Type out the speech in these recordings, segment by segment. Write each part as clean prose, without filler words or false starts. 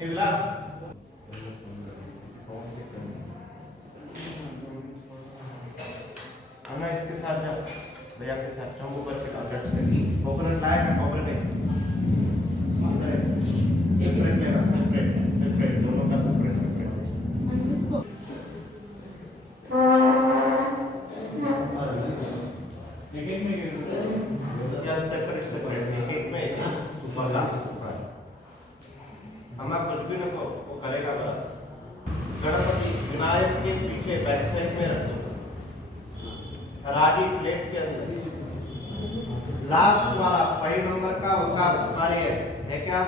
ए विलास अन्ना इसके साथ जा भैया के साथ चौक ऊपर से कॉन्ट्रैक्ट से कोकोनट लाया है कोकोनट अंदर सेपरेट लेना सेपरेट दोनों का सेपरेट एक में यस सेपरेट एक में ऊपर का हमारा कुछ भी न को वो करेगा बड़ा गणपति विनायक के पीछे बैक साइड में रख दो रागी प्लेट के अंदर लास्ट वाला 5 नंबर का अवकाश कार्य है क्या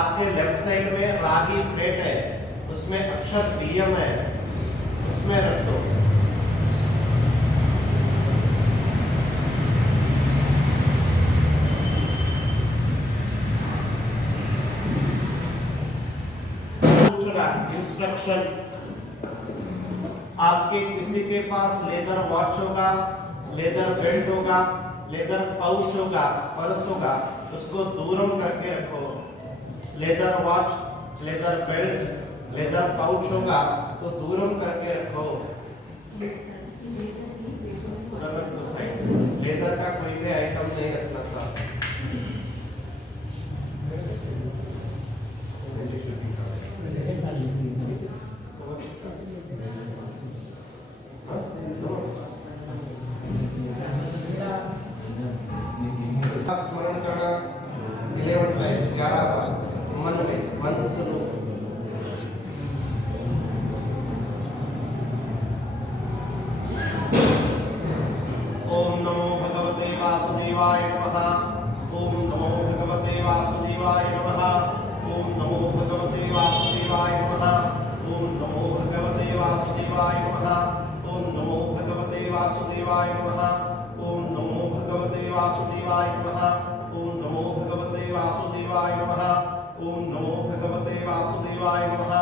आपके लेफ्ट साइड में रागी प्लेट है उसमें अक्षर बीएम है उसमें रख दो इंस्ट्रक्शन आपके किसी के पास लेदर वॉच होगा लेदर बेल्ट होगा लेदर पाउच होगा पर्स होगा उसको दूरम करके रखो leather watch leather belt leather pouch होगा तो दूरम करके रखो लेदर का कोई भी आइटम नहीं रखना था स्मरण करना 11 टाइम 11 बार मन में वंश रूप ओम नमो भगवते वासुदेवाय नमः ओम नमो भगवते वासुदेवाय नमः ओम नमो भगवते वासुदेवाय नमः ओम नमो भगवते वासुदेवाय नमः ओम नमो भगवते वासुदेवाय नमः ओम नमो भगवते वासुदेवाय नमः ओम नमो भगवते वासुदेवाय नमः ओम नमो भगवते वासुदेवाय नमः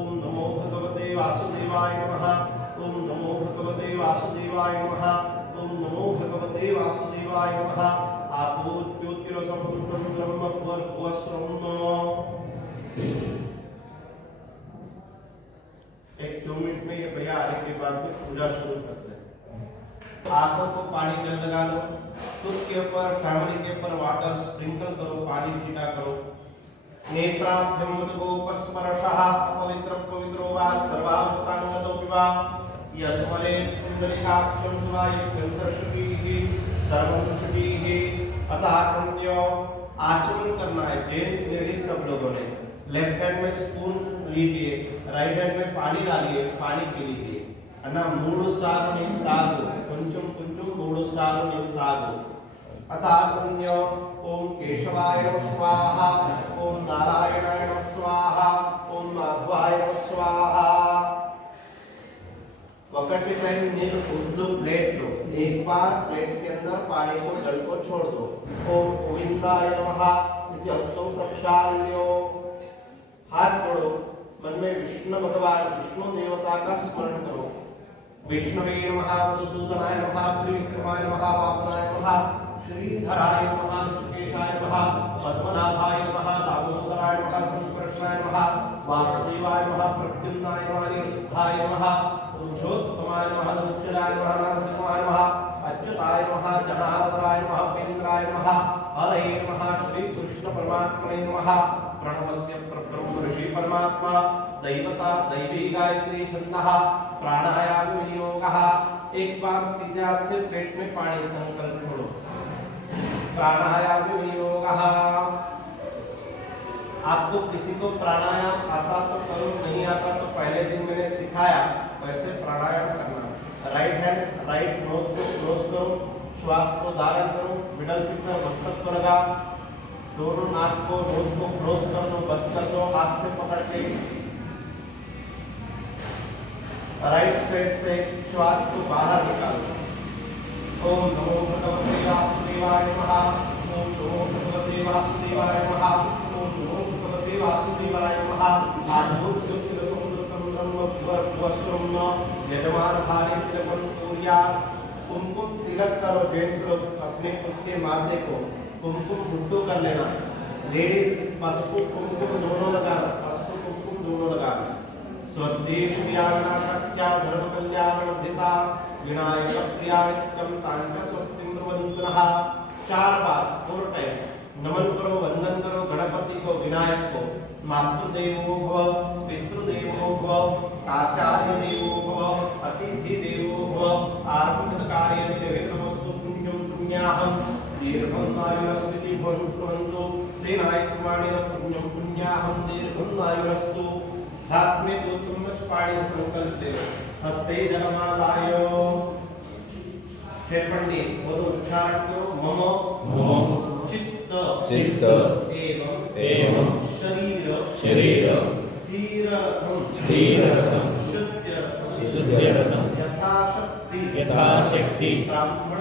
ओम नमो भगवते वासुदेवाय नमः ओम नमो भगवते वासुदेवाय नमः ओम नमो भगवते वासुदेवाय नमः आपो ज्योतिरसमृतं ब्रह्म भुवस्वरम् एक 2 मिनट में ये भैया आने के बाद में पूजा शुरू करते हैं आंखों को पानी जल लगा लो खुद के ऊपर फैमिली के ऊपर वाटर स्प्रिंकल करो पानी छीटा करो नेत्राभ्यम गोपस्पर्शः पवित्र पवित्रो वा सर्वावस्थांगतो विवा यस्मरे कुंडलिकाक्षं स्वायुक्यंतर्षुभिः सर्वं शुभिः अतः पुण्यो आचमन करना है जेंट्स लेडीज सब लोगों ने लेफ्ट हैंड में स्पून लीजिए राइट हैंड में पानी डालिए पानी पी लीजिए अन्ना 3 సార్లు నీళ్ళు తాగు కొంచెం కొంచెం 3 సార్లు నీళ్ళు తాగు అథా పుణ్యో ఓం కేశవాయ నమః స్వాహ ఓం నారాయణాయ నమః స్వాహ ఓం మాధవాయ నమః స్వాహ ఒకటి टाइम నీళ్ళు ఫుల్ प्लेट लो एक बार प्लेट के अंदर पानी को जल को छोड़ दो ओम गोविंदाय नमः नित्यस्तु प्रक्षाल्यो हाथ जोड़ो मन में विष्णु भगवान विष्णु देवता का स्मरण करो विष्णवे नमः मधुसूदनाय नमः त्रिविक्रमाय नमः वामनाय नमः श्रीधराय नमः ऋषिकेशाय नमः पद्मनाभाय नमः दामोदराय नमः संकर्षणाय नमः वासुदेवाय नमः प्रद्युम्नाय नमः निरुद्धाय नमः पुरुषोत्तमाय नमः रुचिराय नमः नरसिंहाय नमः अच्युताय नमः जनार्दनाय नमः उपेन्द्राय नमः हरे नमः श्री कृष्ण परमात्मने नमः प्रणवस्य परब्रह्म ऋषि परमात्मा दैवता दैवी गायत्री छंदः प्राणायाम वियोगः एक बार सीधे हाथ से पेट में पानी संकल्प छोड़ो प्राणायाम वियोगः आपको किसी को प्राणायाम आता तो करो नहीं आता तो पहले दिन मैंने सिखाया वैसे प्राणायाम करना राइट हैंड राइट नोज को क्लोज करो श्वास को धारण करो मिडल फिंगर मस्तक पर लगा दोनों नाक को नोज को क्लोज कर दो बंद कर दो हाथ से पकड़ के राइट साइड से श्वास को बाहर निकालो ओम नमो भगवते वासुदेवाय नमः ओम नमो भगवते वासुदेवाय नमः ओम नमो भगवते वासुदेवाय नमः आद्योक्तिरसमुद्रतं ब्रह्म भुवस्वरम् यजमान भारी तिलकं कुर्यात् कुमकुम तिलक करो जेंट्स लोग अपने खुद के माथे को कुमकुम मुट्ठू कर लेना लेडीज पసుపు कुमकुम दोनों लगाना, पసుపు कुमकुम दोनों लगाना। स्वस्ति श्रियाविनाशक्त्या धर्म कल्याणवर्धिता विनायक प्रिया नित्यं तांक स्वस्ति मृवन्तुनः। 4 बार 4 टाइम नमन करो, वंदन करो गणपति को, विनायक को। मातृदेवो भव, पितृदेवो भव, आचार्य देवो भव, अतिथि देवो भव, आरंभकार्य निर्विघ्नमस्तु, पुण्यं पुण्याहं दीर्घं आयुरस्मिति भवन्तु तेनायकमाणिन पुण्यं पुण्याहं दीर्घं आयुरस्तु। हाथ में 2 चम्मच पानी संकल्प ले, हस्ते जलमालाय पंडी बोलो उच्चारण करो। मम चित्त एवं शरीर स्थिरं शुद्ध्यर्थं यथाशक्ति ब्राह्मण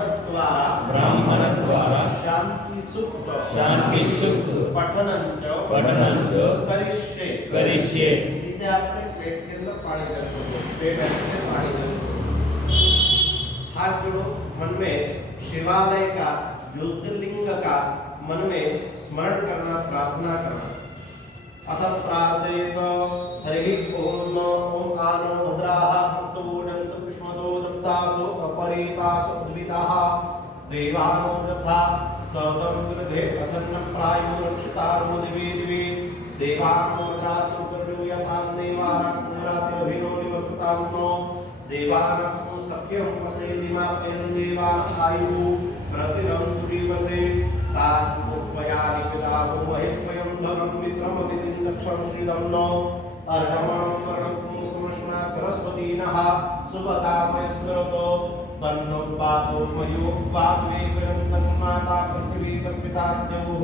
द्वारा शांति सुख पठनं करिष्ये। सीधे आपसे पेट के अंदर पानी रखो, पेट से पानी रखो, हाथ जोड़ो, मन में शिवालय का, ज्योतिर्लिंग का मन में स्मरण करना, प्रार्थना करना। अथ प्रार्थयेत हरि ओम ओम आनो भद्राः भक्तोडन्तु विश्वतो दत्तासो अपरितासो द्विताः देवानो यथा सदं गृधे असन्न प्रायो रक्षितारो दिवे दिवे देवानो भद्रासो कर्यो यथा देवानां निवर्तताम्नो देवानां सख्यं वसेदिमा पेन देवानां आयु प्रतिरंतुरिवसे तात्पयानि पिताहो वयं धनं मित्रं लक्षं श्रीदं नो अर्धमं वर्णं समश्ना सरस्वती नः सुपदामय स्मरतो तन्नो पातो मयो पात्वे तन्माता पृथ्वी तत्पिता द्यौः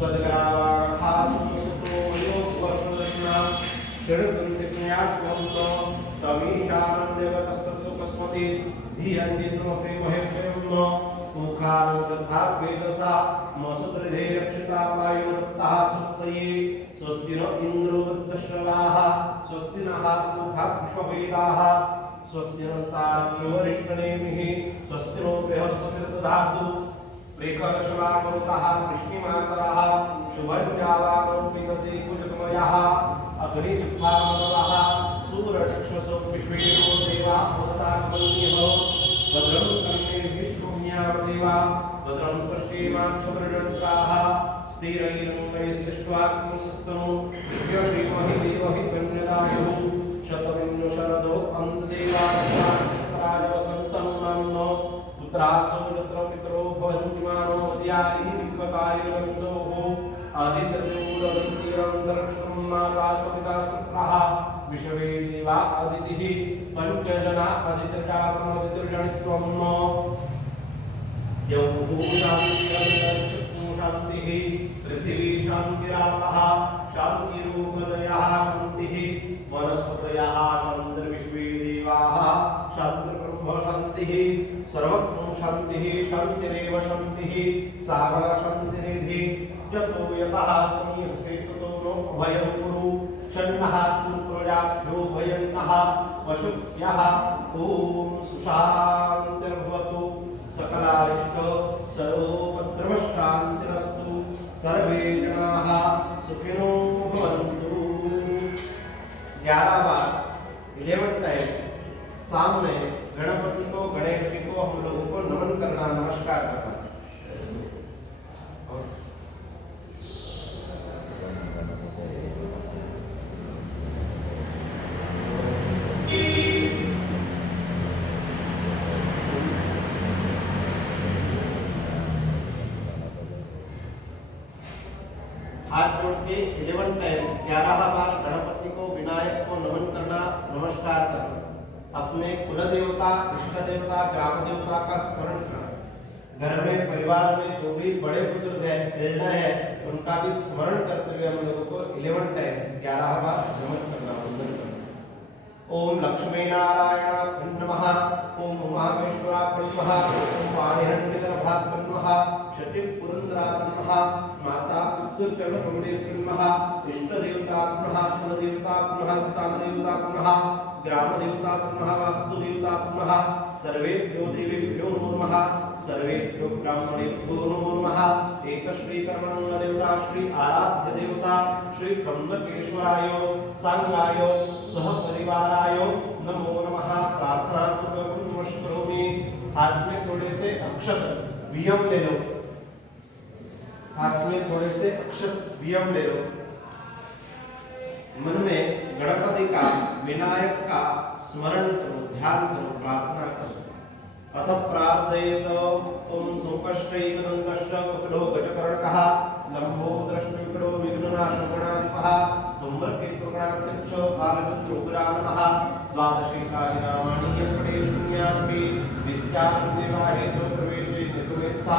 तद्ग्रावाणथा सुतो मयो स्वस्त्रज्ञा षड्गुणिज्ञात्वं नो तमीशानं देवतस्तस्य कस्मति धियन्निद्रमसे महेभ्यं नो मुखारो तथा वेदसा मसुत्रिधे रक्षिता वायुरत्तः स्वस्तये स्वस्ति नो इंद्रो वृद्धश्रवाः स्वस्ति नः पूषा विश्ववेदाः स्वस्ति नस्तार्क्ष्यो अरिष्टनेमिः स्वस्ति नो बृहस्पतिर्दधातु प्रेखरश्वामरुतः कृष्णिमातरः शुभञ्जालानो विदति कुजगमयः अग्निविद्वामनवः सूरचक्षुषो विश्वेनो देवा वसागमन्यः भद्रं कर्णेभिः शृणुयामदेवा भद्रं पश्येमाक्षभृजन्त्राः स्थिरैरङ्गैस्तिष्ठ्वात्मसस्तनो दिव्यश्रीमहि देवहि कन्यदायुः शतमिन्द्र शरदो अन्तदेवाय वसन्तं नाम्नो पुत्रासो यत्र पितरो भवन्ति मानो मद्यारीकतायुर्वन्तोः आदित्यजूरवन्तिरन्तरिक्षं माता सविता सुप्रः विश्वे देवा अदितिः पंचजना अदितिर्जातमदितिर्जनित्वं नो यौः शान्तिः पृथिवी शान्तिरापः शान्तिरूपदयः शान्तिः वनस्पतयः शान्तिर्विश्वे देवाः शान्तिर्ब्रह्म शान्तिः सर्वत्र शान्तिः शान्तिरेव शान्तिः सागर शान्तिरिधि जतो यतः समीहसे ततो नो भयं कुरु षण्णः प्रजाभ्यो भयन्नः वशुभ्यः ॐ सुशान्तिर्भवतु सकलारिष्ट सर्वोपद्रवशान्तिरस्तु सर्वे जनाः सुखिनो भवन्तु। 11 बार 11 टाइम सामने गणपति को, गणेश जी को हम लोगों को नमन करना, नमस्कार करना। हाथ जोड़ के 11 टाइम 11 बार गणपति को, विनायक को नमन करना, नमस्कार करना। अपने कुल देवता, इष्ट देवता, ग्राम देवता का स्मरण करना। घर में, परिवार में जो भी बड़े बुजुर्ग हैं, एल्डर है, उनका भी स्मरण करते हुए हम लोगों को 11 टाइम 11 बार नमन करना, वंदन करना। ओम लक्ष्मी नारायण नमः, ओम उमामेश्वराय नमः, ओम पाणिहिरण्यगर्भाय नमः, शक्ति पुरंदराय नमः, माता पुत्र नमः, इष्ट देवता नमः, कुल देवता नमः, स्थान देवता नमः, ग्राम देवता नमः वास्तु देवता नमः सर्वेभ्यो देवेभ्यो नमः सर्वेभ्यो ब्राह्मणेभ्यो नमः एक श्री कर्मण्य देवता श्री आराध्य देवता श्री ब्रह्मकेश्वराय सांगाय सह परिवाराय नमो नमः प्रार्थना पूर्वक नमस्करोमि। हाथ में थोड़े से अक्षत वियम ले लो, हाथ में थोड़े से अक्षत वियम ले लो। मन में गणपति का विनायक का स्मरण करो, ध्यान करो, प्रार्थना करो। अथ प्रार्थयेत ओम संकष्टैकदन्तश्च कपिलो घटकर्णकः लंबोदरश्चक्रो विघ्ननाशगणाधिपः धूम्रकेतुगणाध्यक्ष बालचन्द्रोग्रामः द्वादशीकानि नामानि यत्पठे शून्यापि विद्यादेवाहेतो प्रवेशे निर्वेत्ता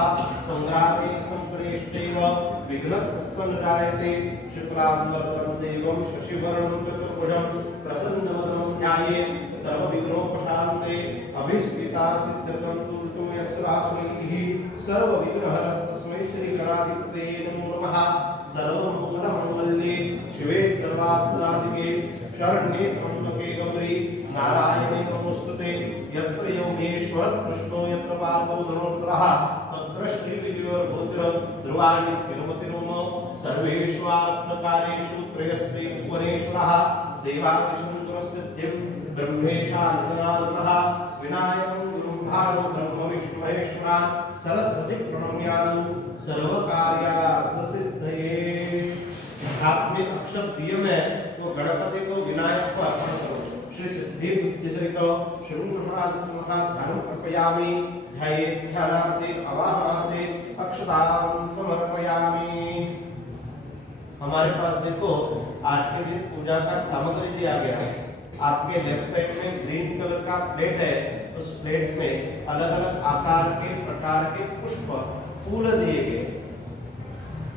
संग्रामे संप्रेष्टेव विघ्नस्सञ्जायते शुक्लाम्बरधरं देवं शशिवर्णं चतुर्भुजं प्रसन्नवदनं ध्यायेत् सर्वविघ्नोपशान्ते अभीष्टिसासिद्ध्यर्थं तुष्टुं यस्यासुरैः सर्वविघ्नहरस्तस्मै श्रीगणाधिपतये नमो नमः। सर्वमङ्गलमङ्गल्ये शिवे सर्वार्थसाधिके शरण्ये त्र्यम्बके गौरी नारायणे नमोस्तुते। यत्र योगेश्वर कृष्णो यत्र पार्थो धनुर्धरः तत्र श्रीविजयोर्भूत्र ध्रुवाणि तिरुपतिर्मम सर्वेष्वार्थकार्येषु त्रयस्ते भुवनेश्वरः देवादिशङ्करसिद्धिं ब्रह्मेशानन्दनादनः विनायकं गुरुं भानो ब्रह्म विष्णुमहेश्वरा सरस्वती प्रणम्यामि सर्वकार्यार्थसिद्धये। हाथ में अक्षत दियम है तो गणपति को विनायक को अर्पण करो। श्री सिद्धि बुद्धि सहित शृंगमहात्मका ध्यान अर्पयामि। ध्यायेत् ध्यानार्थे आवाहनार्थे अक्षतां समर्पयामि। हमारे पास देखो आज के दिन पूजा का सामग्री दिया गया है। आपके लेफ्ट साइड में ग्रीन कलर का प्लेट है, उस प्लेट में अलग-अलग आकार के प्रकार के पुष्प फूल दिए गए।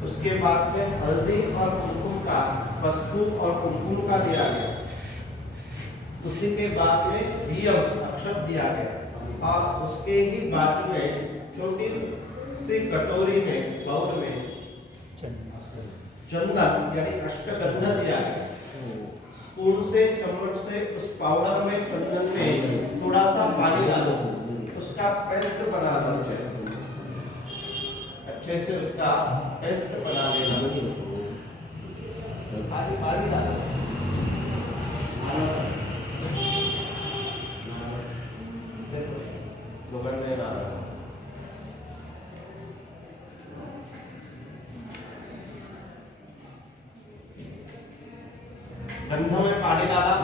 उसके बाद में हल्दी और कुमकुम का खुशबू और कुमकुम का दिया गया। उसी के बाद में दियम अक्षत दिया गया और उसके ही बाद में छोटी सी कटोरी में बाउल में चंदन यानी अष्टगंधा दिया गया। स्पून से चम्मच से उस पाउडर में चंदन में थोड़ा सा पानी डालो, उसका पेस्ट बना लो। अच्छे से उसका पेस्ट बना लेना। पानी डालो, गंधों में पानी डाला,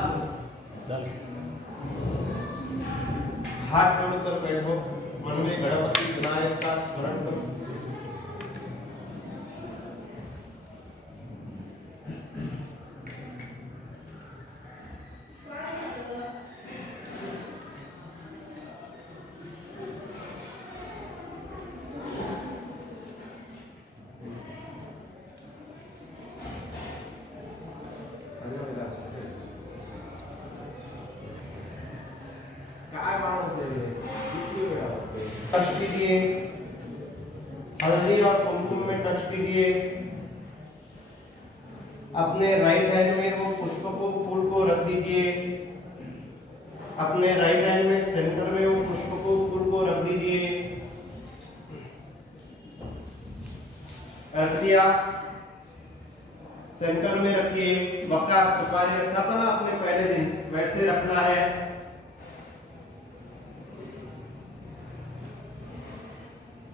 हाथ जोड़कर बैठो, मन में गणपति विनायक का स्मरण करो। टच कीजिए, हल्दी और कुमकुम में टच कीजिए। अपने राइट हैंड में वो पुष्प को फूल को रख दीजिए। अपने राइट हैंड में सेंटर में वो पुष्प को फूल को रख दीजिए। रख दिया, सेंटर में रखिए। मक्का सुपारी रखा था ना आपने पहले दिन, वैसे रखना है।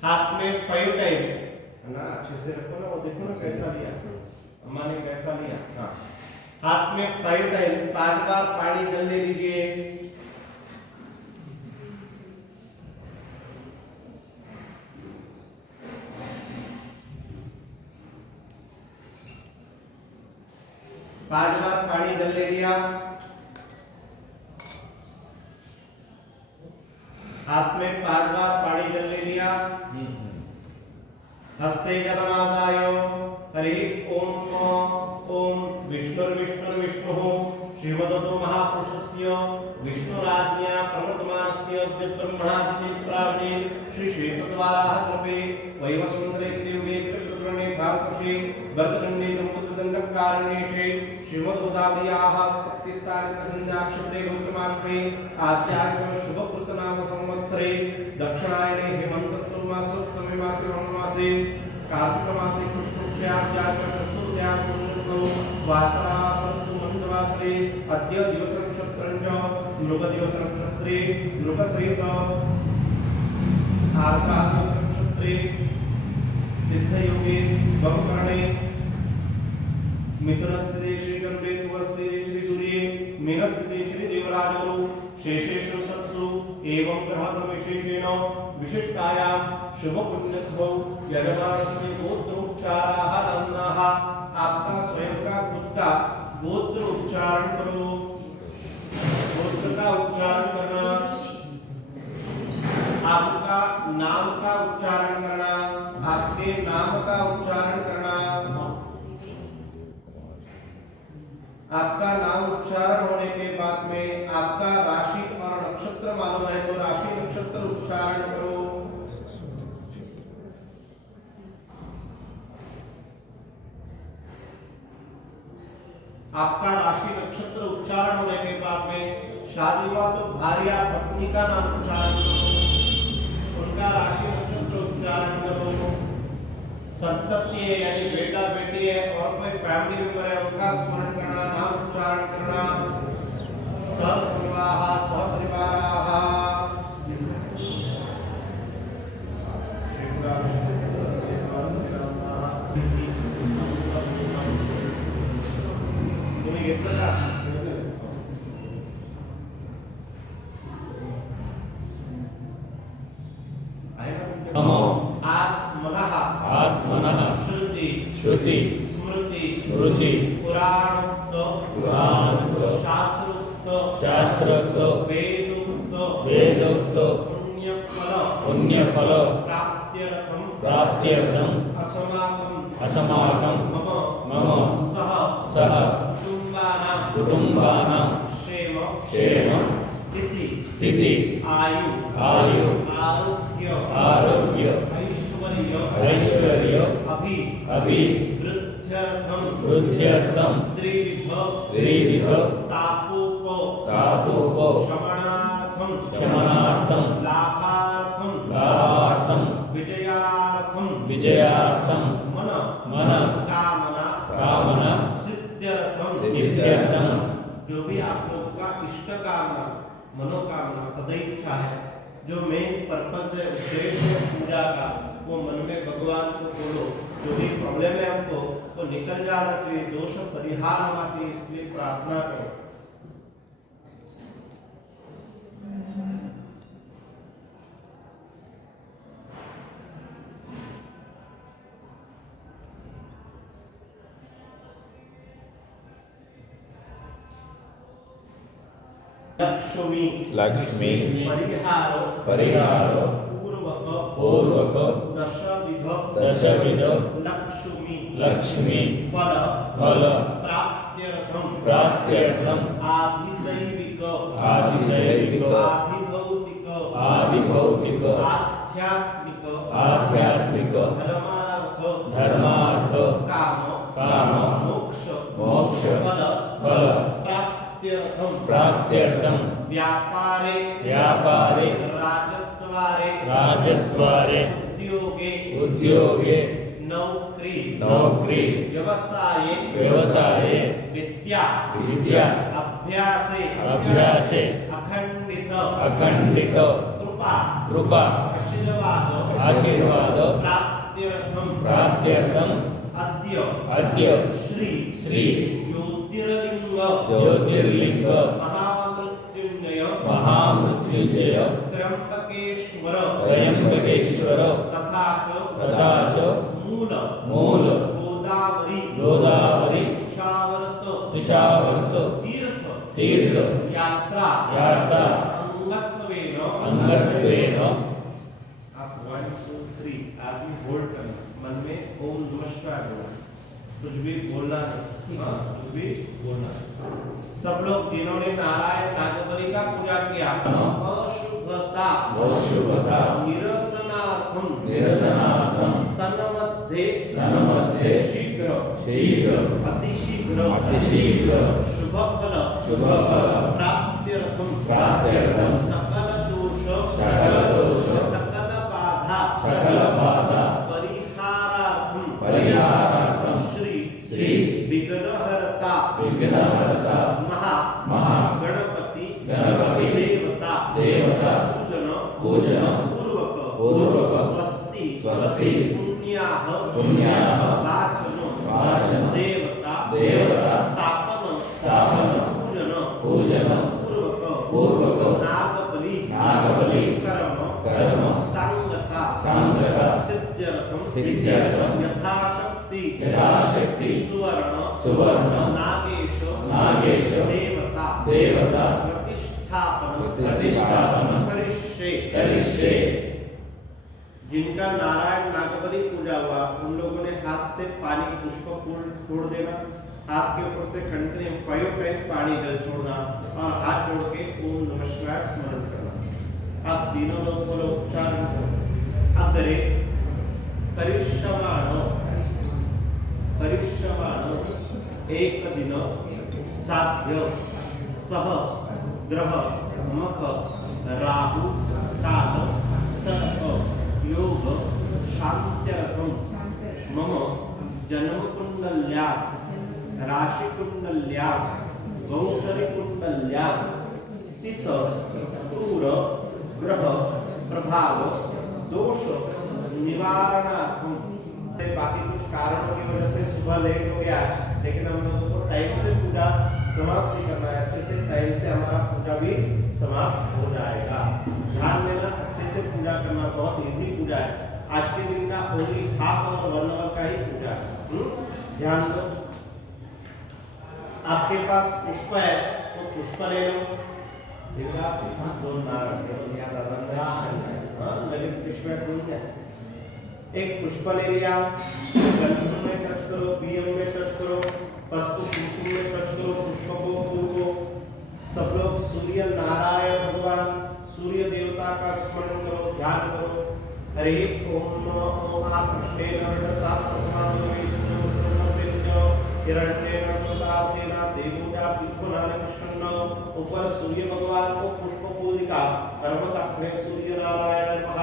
हाथ में 5 टाइम है ना, अच्छे से रखो ना। वो देखो ना कैसा लिया अम्मा ने, कैसा लिया। हाँ, हाथ में 5 टाइम 5 बार पानी डाल लीजिए। पांच बार पानी डाल लिया। हाथ में 5 बार पानी डाल लिया। हस्ते जलमादाय हरि ओम ओम विष्णुर्विष्णुर्विष्णुः श्रीमदतो महापुरुषस्य विष्णुराज्ञा प्रवर्तमानस्य ब्रह्मणादिप्रादे श्री श्वेतद्वाराः कृपे वैवस्वतंत्रे देवगे कृतकर्णे भारतषे भरतखण्डे ब्रह्मदण्डकारणेषे श्रीमद्गोदावर्याः तृतीयस्थानसंध्याक्षत्रे गौतमाष्टमे आद्यार्घ्य शुभकृतनाम संवत्सरे दक्षिणायने हेमन्तऋतुमासे उत्तमे मासे मासे कार्तिकमासे कृष्णपक्षाद्यार्घ्य चतुर्थ्यां पुण्यऋतौ वासरासस्तु मन्दवासरे अद्य दिवसनक्षत्रञ्च मृगदिवसनक्षत्रे मृगसहित आर्द्रादिवसनक्षत्रे सिद्धयोगे बहुकर्णे मिथुनस्थिते श्रीचन्द्रे तुलस्थिते श्रीसूर्ये मीनस्थिते श्रीदेवराजगुरु शेषेषु सत्सु एवं ग्रहप्रविशेषेण विशिष्टायां शुभपुण्यत्वौ यजमानस्य गोत्रोच्चाराः नाम्नाः आपका स्वयं का खुद का गोत्र उच्चारण करो। गोत्र का उच्चारण करना, आपका नाम का उच्चारण करना, आपके नाम का उच्चारण करना। आपका नाम उच्चारण होने के बाद में आपका राशि और नक्षत्र मालूम है तो राशि नक्षत्र उच्चारण करो। आपका राशि नक्षत्र उच्चारण होने के बाद में शादी हुआ तो भार्या पत्नी का नाम उच्चारण करो, उनका राशि नक्षत्र उच्चारण करो। संतति है यानी बेटा बेटी है और कोई फैमिली मेंबर है उनका स्मरण करना, नाम उच्चारण करना। सहपरिवाराः सहपरिवाराः आत्मनः श्रुति स्मृति पुराणोक्त शास्त्रोक्त वेदोक्त पुण्यफल प्राप्त्यर्थम अस्माकं मम सह कुटुम्बानां क्षेम स्थिति आयु आरोग्य ऐश्वर्य वृद्ध्यर्थम त्रिविध तापोपो शमनार्थम लाभार्थम विजयार्थम मन कामना सिद्ध्यर्थम। जो भी आप लोगों का इष्ट कामना मनोकामना सदैच्छा है, जो मेन पर्पस है उद्देश्य है पूजा का, वो मन में भगवान को बोलो। जो भी प्रॉब्लम है हमको वो निकल जाना चाहिए, दोष परिहार होना चाहिए, इसलिए प्रार्थना करो। लक्ष्मी परिहारो पूर्वक दशविध लक्ष्मी फल प्राप्त्यर्थम आदिभौतिक आध्यात्मिक धर्मार्थ काम मोक्ष फल प्राप्त्यर्थम व्यापारे राजद्वारे उद्योगे नौकरी व्यवसाये विद्या अभ्यासे अखंडित कृपा आशीर्वाद प्राप्त्यर्थम अद्य श्री ज्योतिर्लिंग महामृत्युंजय त्र्यंबकेश्वर तथा च मूल गोदावरी तुषावर्त तीर्थ यात्रा अंगत्वेन। आप 1 2 3 आदमी होल्ड करना, मन में ओम नमः शिवाय बोलना, कुछ भी बोलना नहीं, कुछ भी बोलना। सब लोग जिन्होंने नारायण नागबली का पूजा किया, अशुभता निरसनार्थम तन्मध्ये शीघ्र अतिशीघ्र अतिशीघ्र शुभफल शुभफल प्राप्त्यर्थम सकल दोष सकल बाधा परिहारार्थम श्री विघ्नहर्ता महा गणपति देवता पूजन पूर्वक स्वस्ति पुण्याह वाचन देवता स्थापन पूजन पूर्वक नागबलि कर्म संगता सिद्ध्यर्थम यथाशक्ति सुवर्ण नागेश देवता प्रतिष्ठापन करिष्ये। जिनका नारायण नागबली पूजा हुआ उन लोगों ने हाथ से पानी पुष्प फूल छोड़ देना, हाथ के ऊपर से कंटिन्यू 5 टाइम्स पानी जल छोड़ना और हाथ जोड़ के ओम नमः शिवाय स्मरण करना। आप तीनों लोग बोलो उच्चारण अग्रे करिष्यमाणो एक दिन साध्य सह ग्रह मख राहु काल सर्प योग शांत्यर्थम मम जन्म कुंडल्या राशि कुंडल्या गौचरी कुंडल्या स्थित क्रूर ग्रह प्रभाव दोष निवारणार्थम। बाकी कुछ कारणों की वजह से सुबह लेट हो गया, लेकिन हम लोगों को टाइम से पूजा समाप्त नहीं करना है, अच्छे से टाइम से हमारा पूजा भी समाप्त हो जाएगा। ध्यान देना, अच्छे से पूजा करना, बहुत इजी पूजा है। आज के दिन का ओनली हाफ और 1 आवर का ही पूजा है। ध्यान दो, आपके पास पुष्प है तो पुष्प ले लो, ललित पुष्प है, एक पुष्प ले लिया, गंधम में टच करो, बीएम में टच करो, पशु कुमकुम में टच करो, पुष्प को फूल को। सब लोग सूर्य नारायण भगवान सूर्य देवता का स्मरण करो, ध्यान करो। हरि ओम नमो कृष्णे नरसात् प्रथमानवेशनो ब्रह्मतेजो हिरण्येन प्रतापेन देवोया विपुनान कृष्ण। ऊपर सूर्य भगवान को पुष्प फूल दिखा, कर्म साक्षी सूर्य नारायण नमः।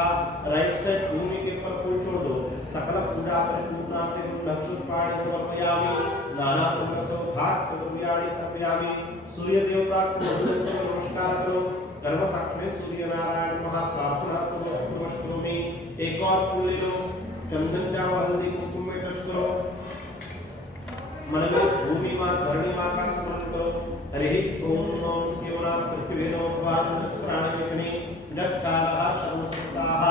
राइट साइड भूमि के ऊपर फूल छोड़ दो। सकल पूजा परिपूर्णार्थे दक्षिणपाणि समर्पयामि, नाना प्रकार सौभाग्य द्रव्याणि अर्पयामि। सूर्य देवता को नमस्कार करो, कर्म साक्षी सूर्य नारायण नमः। प्रार्थना करो, नमस्कारोमि। एक और फूल ले लो, चंदन का हल्दी कुमकुम में टच करो, मन में भूमि मां धरणी मां का स्मरण करो। हरि ओम नमो शिवाय पृथ्वी नमो प्राणविषणी जगताला सर्वसत्ताः।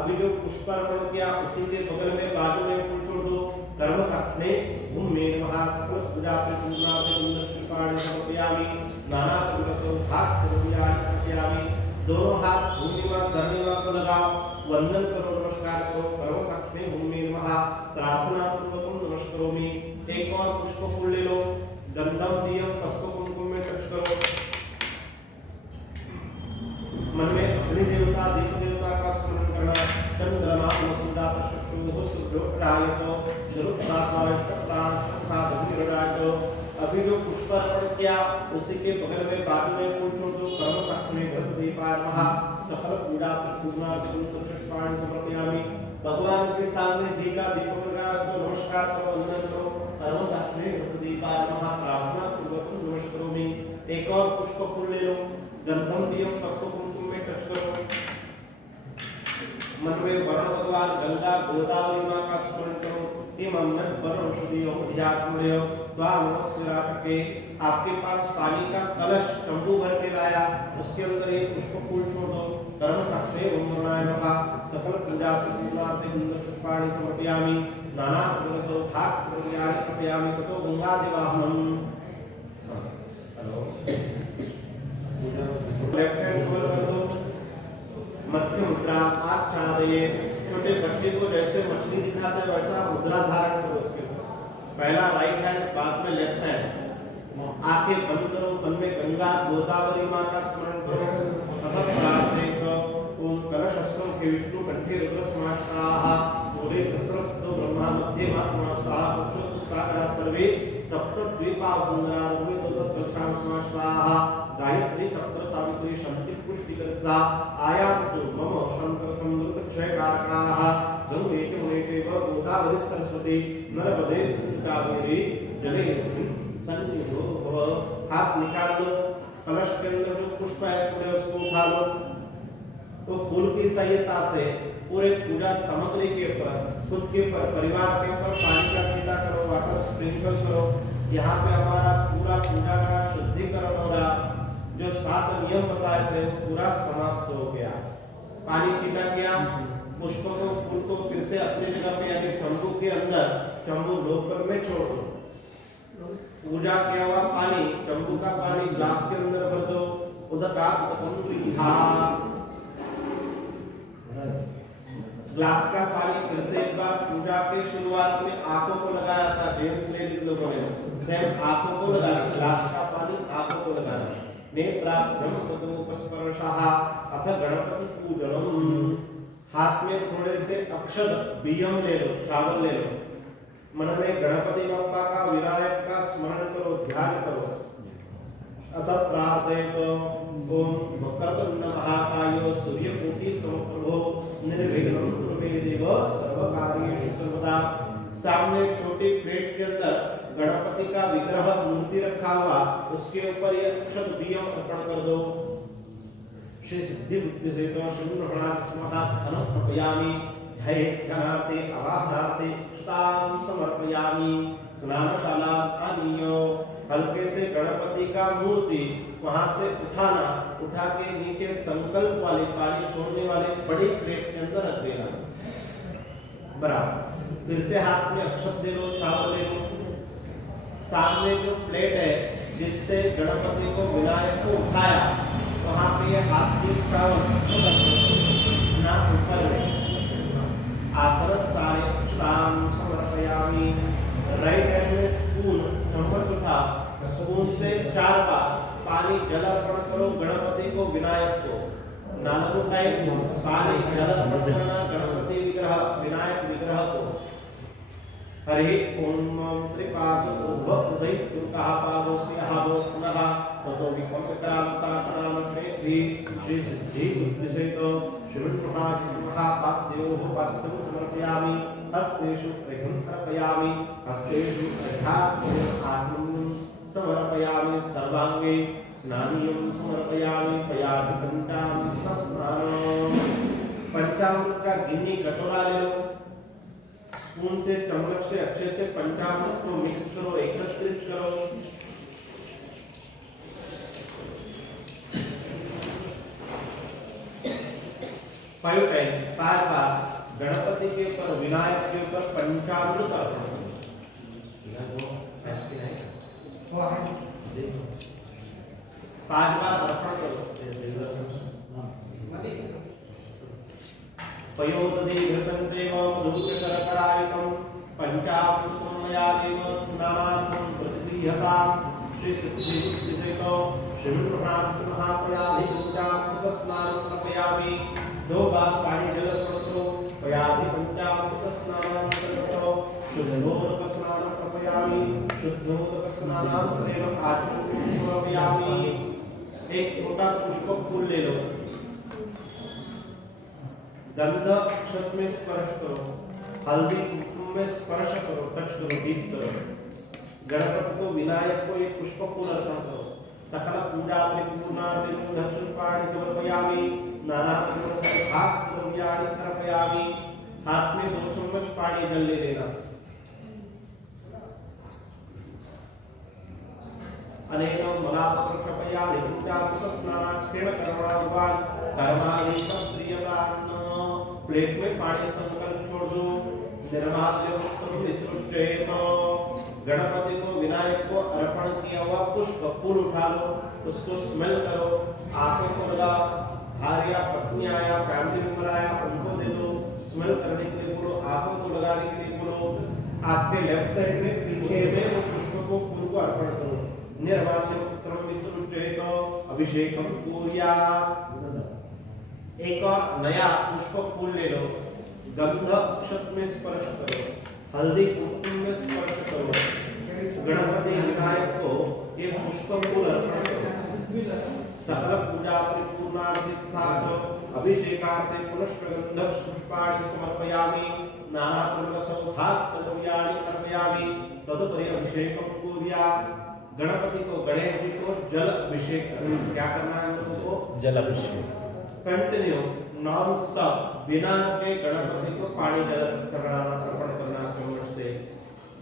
अभी जो पुष्प अर्पण किया उसी के बगल में बाजू में फूल छोड़ दो। कर्म साक्षी भूमि नमः। सकल पूजा परिपूर्णार्थे दक्षिणपाणि समर्पयामि, नाना प्रकार सौभाग्य द्रव्याणि अर्पयामि। दोनों हाथ भूमि मां धरणी मां को लगाओ, वंदन करो, नमस्कार करो। कर्म साक्षी भूमि नमः। प्रार्थना पूर्वक नमस्कारोमि। एक और पुष्प फूल ले लो, गंधम दीयम पुष्प कुमकुम में टच करो। मन में अग्नि देवता दीप देवता का स्मरण करना। चंद्रमा वसुंधरा चक्षुः सुब्रह्मण्यतो शरुत्सात्वाष्टप्राणतो। अभी जो पुष्प अर्पण किया उसी के बगल में बाजू में फूल छोड़ दो। कर्म साक्षी व्रत दीपाय नमः। सकल पूजा परिपूर्णार्थे दक्षिणपाणि समर्पयामि। भगवान के सामने घी का दीपक लगाओ, नमस्कार करो, वंदन करो। कर्म साक्षी व्रत दीपाय नमः। प्रार्थना पूर्वक नमस्कारोमि। एक और पुष्प फूल ले लो, गंधम दीयम पुष्प कुमकुम में टच करो। मन में वरुण भगवान गंगा गोदावरी मां का स्मरण करो। हिमन्नत वरुण औषधियों ध्यात्मयो द्वामस्विराटके। आपके पास पानी का कलश तंबू भर के लाया, उसके अंदर एक पुष्प फूल छोड़ दो। कर्म साक्षी ओम नारायण नमः। सकल पूजा परिपूर्णार्थे दक्षिणपाणि समर्पयामि, नाना प्रकार सौभाग्य द्रव्याणि अर्पयामि। ततो गंगादिवाहनम। हेलो, लेफ्ट हैंड ऊपर कर दो, मत्स्य मुद्रा आच्छादये। छोटे बच्चे को जैसे मछली दिखाते हैं वैसा मुद्रा धारण करो उसके ऊपर। पहला राइट हैंड, बाद में लेफ्ट हैंड। आंखें बंद करो, मन में गंगा गोदावरी मां का स्मरण करो। तथा प्रार्थयेत ओम कलशस्त्रम के विष्णु कंठे रुद्रस्माष्टाः मूले रुद्रस्तो ब्रह्मा मध्ये मात्माष्टाः पुरुषो सागरा सर्वे सप्त द्वीपा सुंदरारूपे दोदत्प्रस्थान स्वाहा गायत्री चक्र सावित्री शांति पुष्टिकर्ता आयातु मम शंकर समृत क्षयकारकाः गंगे मुनेशेव गोदावरी सरस्वती नर्मदे कावेरी जलेस्मिन् सन्निधो भव। हाथ निकाल लो, कलश के अंदर जो पुष्प है पूरे उसको उठा लो। तो फूल की सहायता से पूरे पूजा सामग्री के ऊपर, खुद के ऊपर, परिवार के ऊपर पानी का छींटा करो, वाटर स्प्रिंकल करो। यहाँ पे हमारा पूरा पूजा का शुद्धिकरण हो रहा। जो 7 नियम बताए थे वो पूरा समाप्त हो गया। पानी छींटा किया, पुष्प को, फूल को फिर से अपनी जगह पे यानी चंबू के अंदर, चंबू लोकर में छोड़ दो। पूजा किया हुआ पानी, चंबू का पानी ग्लास के अंदर भर दो। उधर ग्लास का पानी फिर से एक बार पूजा के शुरुआत में आंखों को लगाया था जेंट्स लेडीज लोगों ने, सेम आंखों को लगाया। ग्लास का पानी आंखों को लगाया। नेत्राभ्यम तदोपस्पर्शः अथ गणपति पूजनम। हाथ में थोड़े से अक्षत बियम ले लो, चावल ले लो। मन में गणपति बप्पा का, विनायक का स्मरण करो, ध्यान करो। अथ प्रार्थयत ओम वक्रतुंड महाकाय सूर्यकोटि समप्रभो निर्विघ्नं कुरु मे देव सर्वकार्येषु सर्वदा। सामने छोटी प्लेट के अंदर गणपति का विग्रह मूर्ति रखा हुआ, उसके ऊपर ये अक्षत बियम अर्पण कर दो। श्री सिद्धि बुद्धि से तो श्रीमहात्म अनुप्रपयामि है गणाते अवाधाते ताम समर्पयामि। स्नानशाला आनियो, हल्के से गणपति का मूर्ति वहां से उठाना, उठा के नीचे संकल्प वाले पानी छोड़ने वाले बड़ी प्लेट के अंदर रख देना। बराबर। फिर से हाथ में अक्षत दे लो, चावल ले लो। सामने जो प्लेट है जिससे गणपति को, विनायक को उठाया, वहां पे हाथ के चावल ना ऊपर में आसनस्तारे अक्षतां समर्पयामि। राइट हैंड में स्पून, चम्मच उठा, स्पून से 4 बार पानी जल अर्पण करो गणपति को, विनायक को। नालक उठाए, पानी जल अर्पण करना गणपति विग्रह, विनायक विग्रह को। हरि ओम त्रिपाद उदय दुर्गा पादोस्य हावोस्नः ततो विकल्पकराम साकराम श्री श्री सिद्धि बुद्धि से तो शिवमहापाद्योः पाद्यं समर्पयामि। हस्तेषु अर्घ्यं अर्पयामि, हस्तेषु अर्घ्यात्मनं समर्पयामि। सर्वांगे स्नानीयं समर्पयामि। पयाधिपञ्चामृत स्नानं। पंचामृत का गिन्नी कटोरा ले लो। स्पून से, चम्मच से अच्छे से पंचामृत को मिक्स करो, एकत्रित करो। फाइव टाइम, 5 बार गणपति के ऊपर, विनायक के ऊपर पंचामृत अर्पण करो। 5 बार अर्पण करो। पयोदधि घृतं देव मधुक शर्करायुतं पंचामृतं मया देव स्नानार्थं प्रतिगृह्यताम्। श्री सिद्धि बुद्धि से तो श्रीमहात्म महाप्रयाधिपंचामृत स्नानं कर्पयामि। 2 बार पानी जल अर्पण करो। पयाधिपंचामृत स्नानं करो। शुद्धोदक स्नानं कर्पयामि। शुद्धोदक स्नानान्तरेण आचमनं समर्पयामि। एक छोटा पुष्प फूल ले लो, गंध अक्षत में स्पर्श करो, हल्दी कुमकुम में स्पर्श करो, टच करो, डीप करो। गणपति को, विनायक को एक पुष्प फूल अर्पण करो। सकल पूजा परिपूर्णार्थं दक्षिण पाणि समर्पयामि। नानाविध सर्वात् द्रव्याणि अर्पयामि। हाथ में 2 चम्मच पानी जल ले लेना। अनेन मलापकृपयादि पंचामृत स्नानाख्येन कर्मणानुवाद कर्माणि संप्रियतान्। प्लेट में पानी संकल्प छोड़ दो। निर्माल्य विसृजेत। गणपति को, विनायक को अर्पण किया हुआ पुष्प फूल उठा लो, उसको स्मेल करो, आंखों को लगा। भार्या, पत्नी आया, फैमिली मेंबर आया, उनको दे दो। स्मेल करने के लिए बोलो, आंखों को लगाने के लिए बोलो। आपके लेफ्ट साइड में पीछे में उस पुष्प को, फूल को अर्पण करो। निर्वाण्य पुत्रं विसृजेत अभिषेकं कुर्यात्। एक और नया पुष्प फूल ले लो। गंध अक्षत में स्पर्श करो, हल्दी कुमकुम में स्पर्श करो। गणपति, विनायक को ये पुष्पफूल अर्पण करो। सकल पूजा परिपूर्णार्थितात् अभिषेकार्थे पुष्पगंध पुष्पाणि समर्पयामि। नाना प्रसौभाग्यद्रव्याणि अर्पयामि। तदुपरि अभिषेकं कुर्यात्। गणपति को, गणेश जी को जल अभिषेक करना। क्या करना है उनको? जल अभिषेक। कंटिन्यू नॉन स्टॉप बिना के गणपति को पानी जल अर्पण करना चरण से।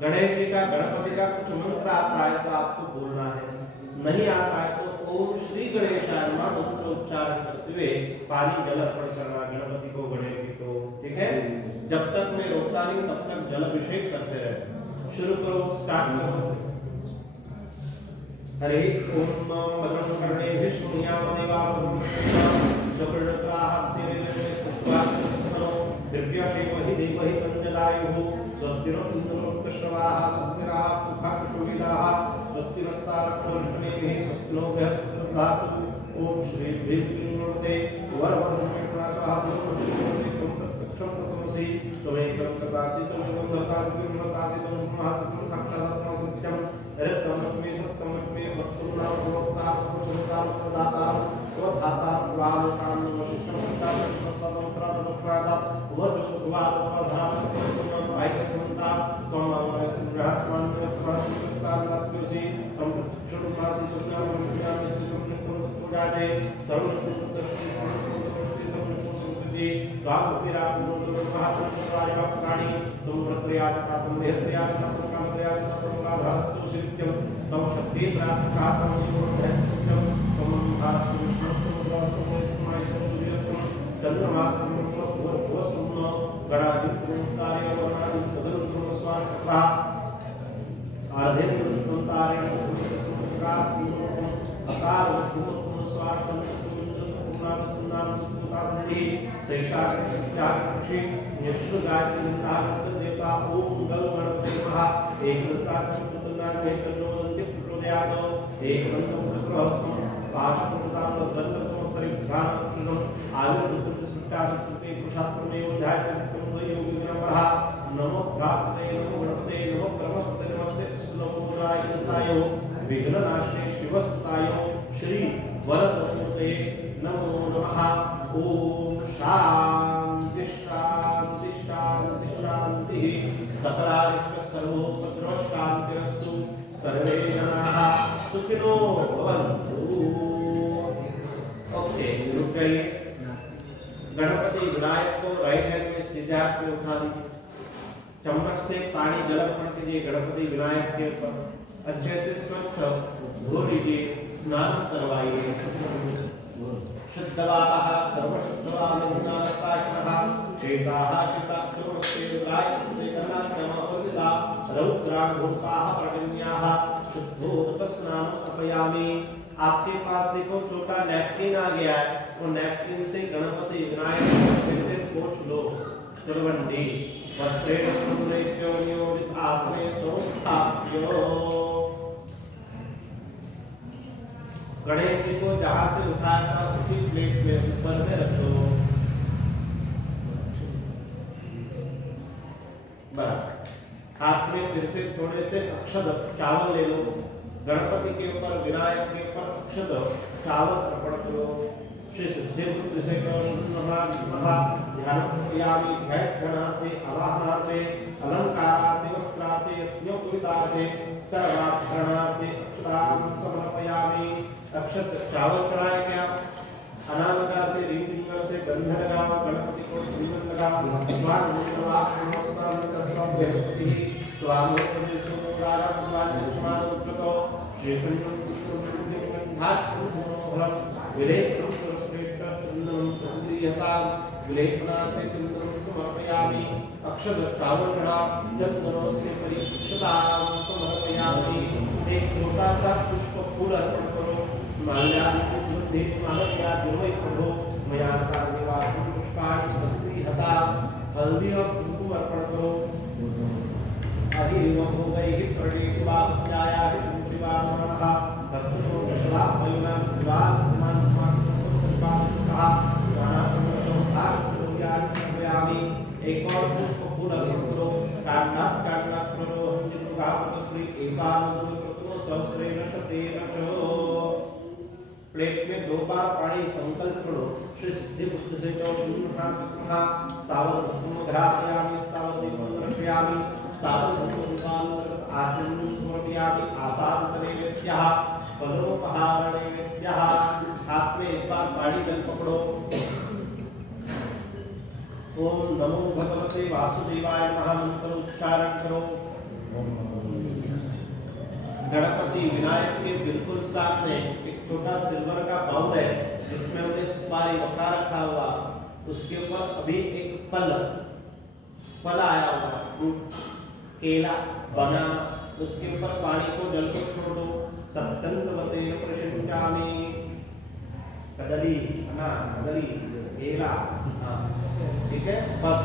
गणेश जी का, गणपति का कुछ मंत्र आता है तो आपको बोलना है, नहीं आता है तो ओम श्री गणेशाय नमः मंत्र उच्चारण करते हुए पानी जल अर्पण करना गणपति को, गणेश जी को। ठीक है, जब तक मैं रोकता नहीं तब तक जल अभिषेक करते रहे। शुरू करो, स्टार्ट करो। हरे ओम भद्रं कर्णेभिः शृणुयाम देवाः दिव्यशेमहि देवहि तञ्जलायुः स्वस्ति नो इन्द्रोक्तश्रवाः स्वस्तिराः पुखाकुटिलाः स्वस्ति नस्तारक्षोष्णेभिः स्वस्ति नो बृहस्पतिर्दधातु। ओम श्री भीमते वरवरमेकनाथः प्रत्यक्षं तत्त्वमसि त्वमेकं तदासि त्वमेकं दत्तासि त्वमेकं महासत्यं साक्षात् सत्यं रत्नमत्मे सत्यमत्मे वत्सुनां भवतां प्रचोदां प्रदातां स्वधातां वालोकां नमः स्वतंत्रता वज्रवाद प्रधान संपूर्ण आयु संता तमाम सुरहस्मान स्मरणता लक्ष्य तम प्रचुरमासी सुज्ञान से संपूर्ण पूजा दे सर्वदृष्टि संपूर्ण काम तेरा महापुरुषाय प्राणी तुम प्रत्याता तुम देहत्याता तुम कामत्याता तुम आधारस्तु सिद्ध्यम तम शक्ति प्राप्ता तम योगम तम भारत विष्णु तुम समाय सूर्य चंद्रमास गणाधिपुष्टारे वर्णादि तदनुक्रम स्वार्था आधे पुष्पंतारे पुष्पंकार अकार उत्तम स्वार्थं पुनाम सन्नाम सुतासि सैषाक्षि नित्य गायत्री नारद देवता ओम गल गणपति महा एकदंता कुतुना नेतनो दंति प्रचोदयात् एकदंत प्रहस्तम पाशपुरतां दंतमस्तरि ध्यानं आयुर्वेद सुष्टादि पुरुषात्मने ध्यायति नमो भ्रातृते नमो गणपते नमो ब्रह्मपते नमस्ते सुनमोराय दत्ताय विघ्ननाशने शिवस्तुताय श्री वरदमूर्ते नमो नमः। ओम शांति शांति शांति शांति सकलारिष्ट सर्वोपद्रव शांतिरस्तु सर्वे जनाः सुखिनो भवन्तु। ओके, रुक गई। गणपति विनायक को राइट हैंड में सीधे हाथ में उठा लीजिए। चम्मच से पानी जल अर्पण कीजिए गणपति विनायक के ऊपर। अच्छे से स्वच्छ धो लीजिए, स्नान करवाइए। शुद्धवाः सर्वशुद्धवानस्ताक्षरः श्वेताः श्वेताक्षरस्तेन्द्राय सुदेकनाथमवदिता रौद्राभूताः प्रगण्याः शुद्धोदकस्नानं अर्पयामि। आपके पास देखो छोटा नैपकिन आ गया है, वो नैपकिन से गणपति विनायक को फिर से पोंछ लो। सर्वंडी वस्त्रेण पुण्ड्रेभ्यो नियोजित आसने संस्थाप्यो। गणेश जी को जहाँ से उठाया था उसी प्लेट में ऊपर में रखो। बराबर। हाथ में फिर से थोड़े से अक्षत चावल ले लो। गणपति के ऊपर, विनायक के ऊपर अक्षत चावल अर्पण करो। श्री सिद्धिबुद्धि से ध्यान क्रियामि ध्यानार्थे आवाहनार्थे अलंकारार्थे वस्त्रार्थे यज्ञोपवीतार्थे सर्वाभरणार्थे अक्षतां समर्पयामि। अक्षत चावल चढ़ाया गया। अनामिका से रिंग फिंगर से गंध लगाओ, गणपति को चंदन लगाओ। स्वाद मुद्रा नमस्कार करता गणपति स्वामी उपदेशो प्रारंभ लक्ष्मण उच्चतो श्रीखंडं पुष्पं भास्करं समोहरं विलेपनं सर्वश्रेष्ठ चंदनं प्रदीयतां विलेपनार्थे चंदनं समर्पयामि। अक्षत चावल चढ़ा चंदनों से परिक्षतां समर्पयामि। एक छोटा सा पुष्प फूल अर्पण करो। माल्यादि सुगंधि मालव्या द्रवै प्रभो मया कार्निवासं पुष्पाणि प्रदीयतां। हल्दी और कुमकुम अर्पण करो। अधिरिवं भोगैः प्रणीत्वा न्यायाः विवाहः हस्तनो दशलाभयुना विवाहमानमानसंकल्पाः गानात्मसंहारयामि समर्पयामि। एक और पुष्प फूल अर्पण करो। कांडात् करो हम जितुगापत्री एकानंद प्रतो सहस्रेण शतेन च। प्लेट में 2 बार पानी संकल्प करो। श्री सिद्धि पुत्र से जो शुन्हा स्थावर घ्रापयामि स्थावर दीपं दर्शयामि स्थावर संकल्पान आचरण समर्पयामि आसादने व्यत्यः पदोपहारणे व्यत्यः। हाथ में एक बार पानी जल पकड़ो। ओम नमो भगवते वासुदेवाय नमः मंत्र उच्चारण करो। गणपति विनायक के बिल्कुल सामने एक छोटा सिल्वर का बाउल है जिसमें हमने सुपारी वक्का रखा हुआ, उसके ऊपर अभी एक फल आया हुआ, फ्रूट, केला, बनाना, उसके ऊपर पानी को जल को छोड़ दो। सत्यंतवते प्रशिंचामि कदली, कदली, केला, ठीक है, बस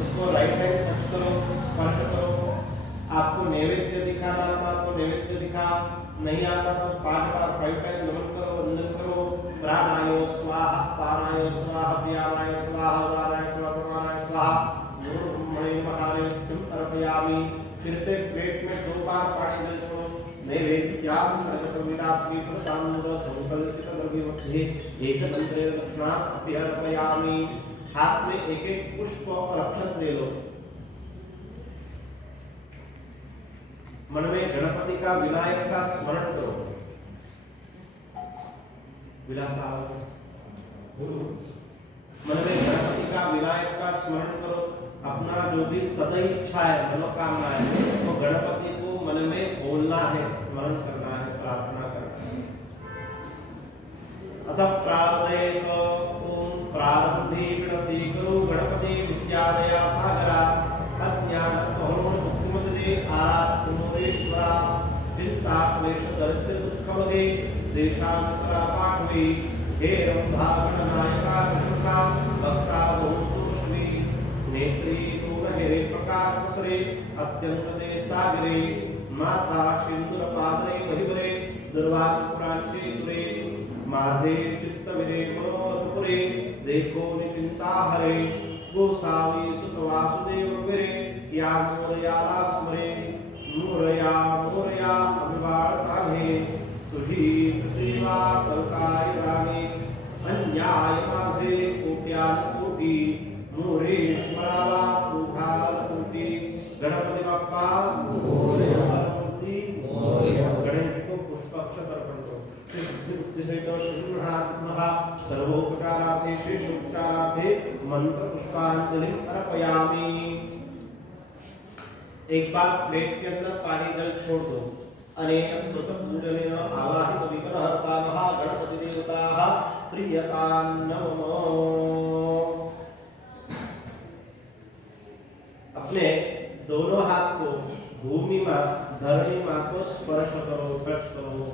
उसको राइट हैंड टच करो, स्पर्श करो। आपको नैवेद्य दिखाना आता तो नैवेद्य दिखा, नहीं आता तो 5 बार 5 टाइम नमन करो, वंदन करो। प्राणायो स्वाहा, पानायो स्वाहा, व्यानाय स्वाहा, उदानाय स्वाहा, समानाय स्वाहा, ब्रह्मणे महानित्यं अर्पयामि। फिर से प्लेट में 2 बार पानी जल छोड़ो। नैवेद्यां अजसंविदाप्ति प्रसाद संकल्पित द्रव्यमध्ये एकदंत्रे दक्षिणा अपि अर्पयामि। हाथ में एक-एक पुष्प और अक्षत ले लो। मन में गणपति का, विनायक का स्मरण करो। मन में गणपति का, विनायक का स्मरण करो। अपना जो भी सदै इच्छा है, मनोकामना है, वो गणपति को मन में बोलना है, स्मरण करना है, प्रार्थना करना है। अतः प्रार्थयेत ओम प्रारंभे गणपति करो गणपति विद्यादया सागरा अज्ञान कहोण मुक्तिमदे आराधनोरेश्वरा चिंता क्लेश दरिद्र दुःखमदे देशांतरा पाठवे हे रंभागण नायका कृष्णा भक्ता बहुतुष्वी नेत्री तोरहे प्रकाश पसरे अत्यंत दे सागरे माता सिंदूर पादरे महिवरे दुर्वाग पुरांचे दुरे माझे चित्तविरे मनोरथपुरे देखो निचिंता हरे गोसावी सुत वासुदेव विरे या मोरयाला स्मरे मोरया मोरया अभिवादताहे तुझी सेवा करताय रागे अन्याय माझे कोट्यान कोटी मोरेश्वराला उभार कोटी। गणपति बाप्पा मोरया, मोरया। गणेश जी को पुष्पाक्षत अर्पण करो। सर्वोपचारार्थे शेषोपचारार्थे मंत्र पुष्पांजलि अर्पयामि। एक बार प्लेट के अंदर पानी जल छोड़ दो। अनेक कृत पूजनेन आवाहित विग्रहर्ता महागणपति देवताः प्रियतां नमो। अपने दोनों हाथ को भूमि मां, धरणी मां को स्पर्श करो, टच करो।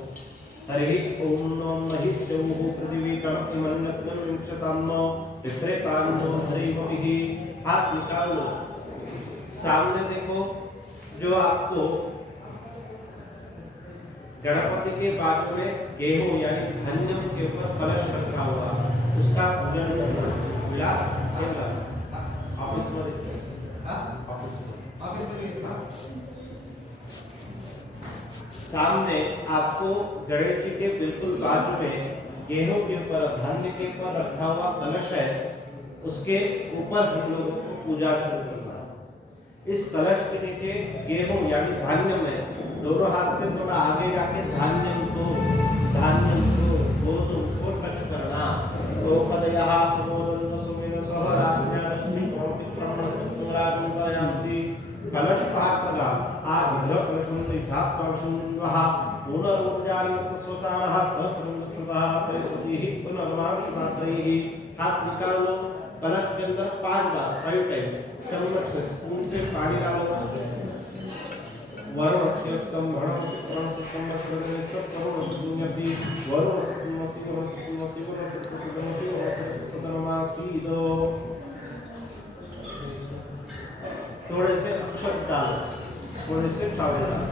हरि ओम नमो महित्योः पृथिवी कमतिमन्नत्नं विंशतान्नो विप्रेतान्नो हरिमभिः। हाथ निकाल लो, सामने देखो। जो आपको गणपति के बाजू में गेहूं यानी धान्यम के ऊपर कलश रखा हुआ, उसका पूजन करना। विलास ये विलास ऑफिस में देखिए, ऑफिस में सामने आपको गणेश जी के बिल्कुल बाजू में गेहूं के ऊपर, धान्य के ऊपर रखा हुआ कलश है, उसके ऊपर हम लोगों को पूजा शुरू करना। इस कलश के नीचे गेहूं यानी धान्य में दोनों हाथ से थोड़ा आगे जाके धान्य को गोधूम को टच करना। तो पदयः समोदन सुमेन सहराज्ञानस्मि भवति प्रमणस्तुराजंगायामसि। कलश पास लगा आ भद्र कलशं झात्पावशंद्वः पुनरुपजारिवत स्वसानः सहस्रंदक्षुतः प्रसुतिः पुनर्वांशमात्रैः। हाथ निकाल लो, कलश के अंदर 5 बार 5 टाइम चम्मच से, स्पून से पानी डालो। वरुणस्यत्तम वरुणस्यत्तम वरुणस्यत्तमसि वरुणस्यत्तमसि वरुणस्यत्तमसि। थोड़े से अक्षत डालो, थोड़े से चावल डालो।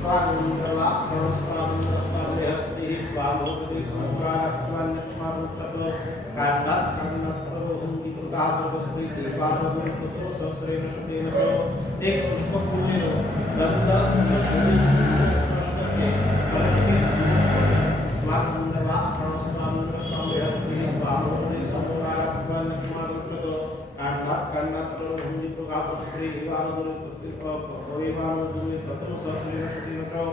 स्वामिंद्रवा सहस्रामंद्रस्वामे हस्तिः स्वामोदति समुद्रात्मन्यस्मात् काष्ठात् कर्णप्रभोहं कातस्त्री दीपावली पुत्र सहस्रेण शतेन च एक पुष्प पूजन गंध पुष्पनि स्पर्श करके कलश के स्वात्मवा प्रणस्वाम यस्ति बाहुनि समोरार भगवान कुमार कांडात तो हिंदी को कातस्त्री दीपावली पुत्र प्रथम सहस्रेण शतेन च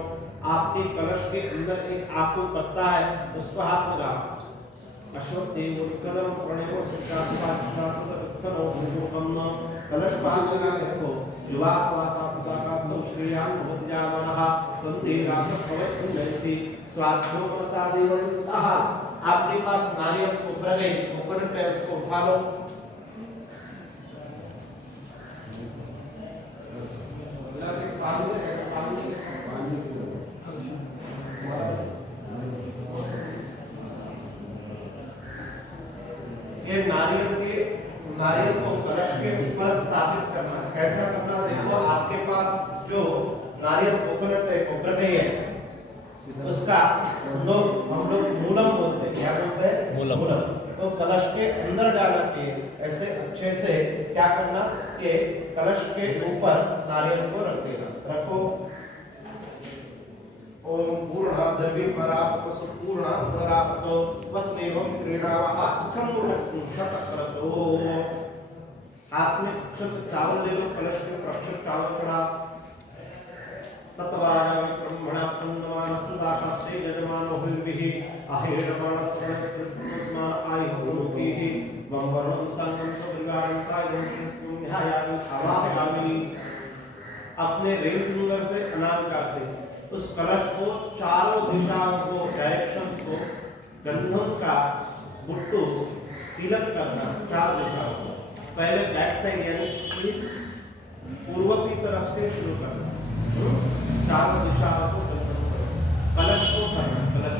आपके कलश के अंदर एक आकू पत्ता है उसको हाथ लगाओ अश्वत्थे मुड़कदम प्रणयो शिक्षासुपासुत उत्सव भूगोपम कलश को हाथ लगा के रखो जुवासवासा पुताकात्सव श्रीयाम भवत्यामानः कुंती रासः भवत् उन्नयति स्वाध्यो प्रसादेवन्तः आपके पास नारियल को भर गई कोकोनट है उसको उठा लो ये नारियल को कलश के ऊपर स्थापित करना कैसा करना देखो आपके पास जो नारियल कोकोनट है उभर गई है उसका हम लोग मूलम बोलते हैं क्या बोलते हैं मूलम तो कलश के अंदर डालना के ऐसे अच्छे से क्या करना कि कलश के ऊपर नारियल को रख देना रखो ओम पूर्ण द्रव्य पराप्त सुपूर्ण पराप्त वस्मेवं क्रीडावः इत्थं शतक्रतो हाथ में अक्षत चावल ले लो कलश के ऊपर अक्षत चावल पड़ा तत्वाराम ब्रह्मणा पुण्यवान सदा शास्त्रे यजमानो हुल्भिः आहेरमाण कृष्णस्मान आयुर्भूतिः वंवरं संगम सुविगारं सायं पुण्यहायामि आवाहयामि अपने रिंग फिंगर से अनामिका से उस कलश को चारों दिशाओं को डायरेक्शंस को गंधम का बुट्टू तिलक करना चार दिशाओं को पहले बैक साइड यानी इस पूर्व की तरफ से शुरू करना चारों दिशाओं को गंधम करो कलश को करना कलश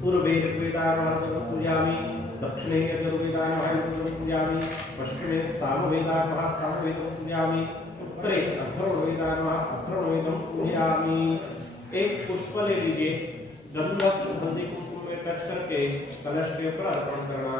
पूर्वे वेदार्थ पूजामि दक्षिणे यजुर्वेदार्थ पूजामि पश्चिमे सामवेदार्थ सामवेद पूजामि उत्तरे अथर्ववेदं पूजयामि एक पुष्प ले लीजिए गंधक हल्दी कुमकुम में टच करके कलश के ऊपर अर्पण करना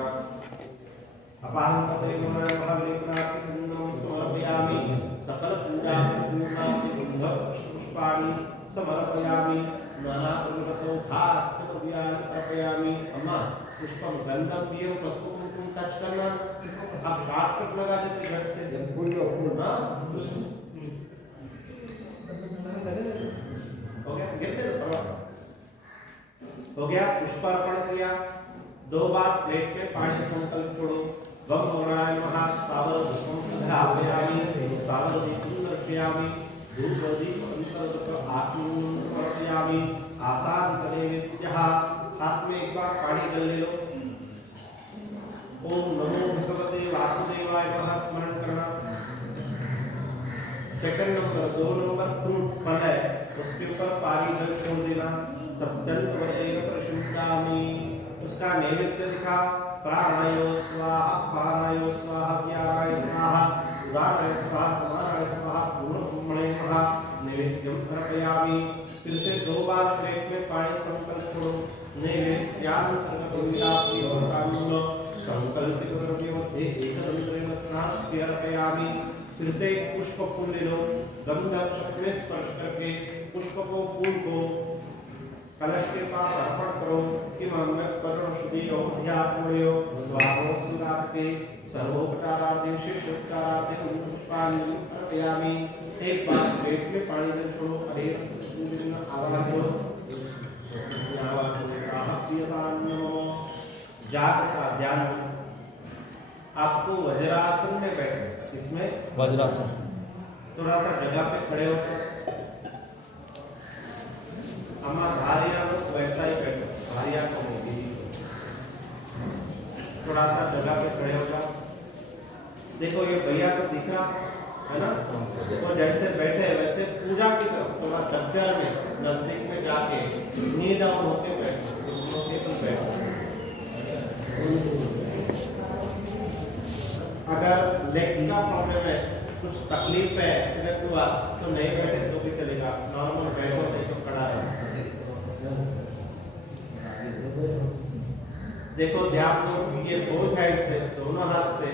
अपाहं पत्रे महाबलिपुरार्थ कुंदम समर्पयामि सकल पूजा पूर्णाति गंधक पुष्पाणि समर्पयामि नाना पुष्पसौभाग्य द्रव्याणि अर्पयामि अम्मा पुष्पम गंधम दिए पुष्प कुमकुम टच करना आप शॉर्टकट लगा देते घर से फूल को फूल ना हो गया गिरते हो गया पुष्पार्पण किया दो बार प्लेट में पानी संकल्प छोड़ो वम गौराय नमः स्थावर धूपम धारयामि स्थावर दीपं दर्शयामि धूप दीप अंतर्गत आत्मन समर्पयामि आसादितने नित्यः हाथ में एक बार पानी डाल ले लो ओम नमो भगवते वासुदेवाय नमः स्मरण करना सेकंड नंबर 2 नंबर फ्रूट फल है उसके ऊपर पानी जल छोड़ देना सप्तन वदेव प्रशंसामि उसका नैवेद्य दिखा प्राणायो स्वाहा पानायो स्वाहा व्याराय स्वाहा उदाराय स्वाहा समाराय स्वाहा पूर्ण ब्रह्मणे नमः नैवेद्यम अर्पयामि फिर से 2 बार प्लेट में पानी संकल्प छोड़ो नैवेद्यान प्रविदाप्ति और कामूल संकल्पित द्रव्यमध्ये एकदंत्रेण स्नास्य अर्पयामि फिर से एक पुष्प फूल ले लो गंधक शक्ति में स्पर्श करके पुष्प को फूल को कलश के पास अर्पण करो कि मन करुण शुद्धि औध्यात्मयो स्वाहो सुराते सर्वोपचारार्थे शेषोपचारार्थे पुष्पाणि अर्पयामि एक बार पेट में पानी दे छोड़ो हरे कृष्ण आवाहयो जागृत ध्यान आपको वज्रासन में बैठना इसमें वज्रासन थोड़ा सा जगह पे खड़े हो हमारा धारिया लोग वैसा ही बैठो धारिया को नहीं थोड़ा सा जगह पे खड़े हो जाओ देखो ये भैया को दिख रहा है ना तो जैसे बैठे वैसे पूजा की तरफ थोड़ा दफ्तर में नजदीक में जाके नी डाउन होके बैठो अगर लेग का प्रॉब्लम है कुछ तकलीफ है एक्सीडेंट हुआ तो नहीं बैठे तो भी चलेगा नॉर्मल बैठो नहीं तो खड़ा है देखो ध्यान दो, ये बोथ हैंड से, दोनों हाथ से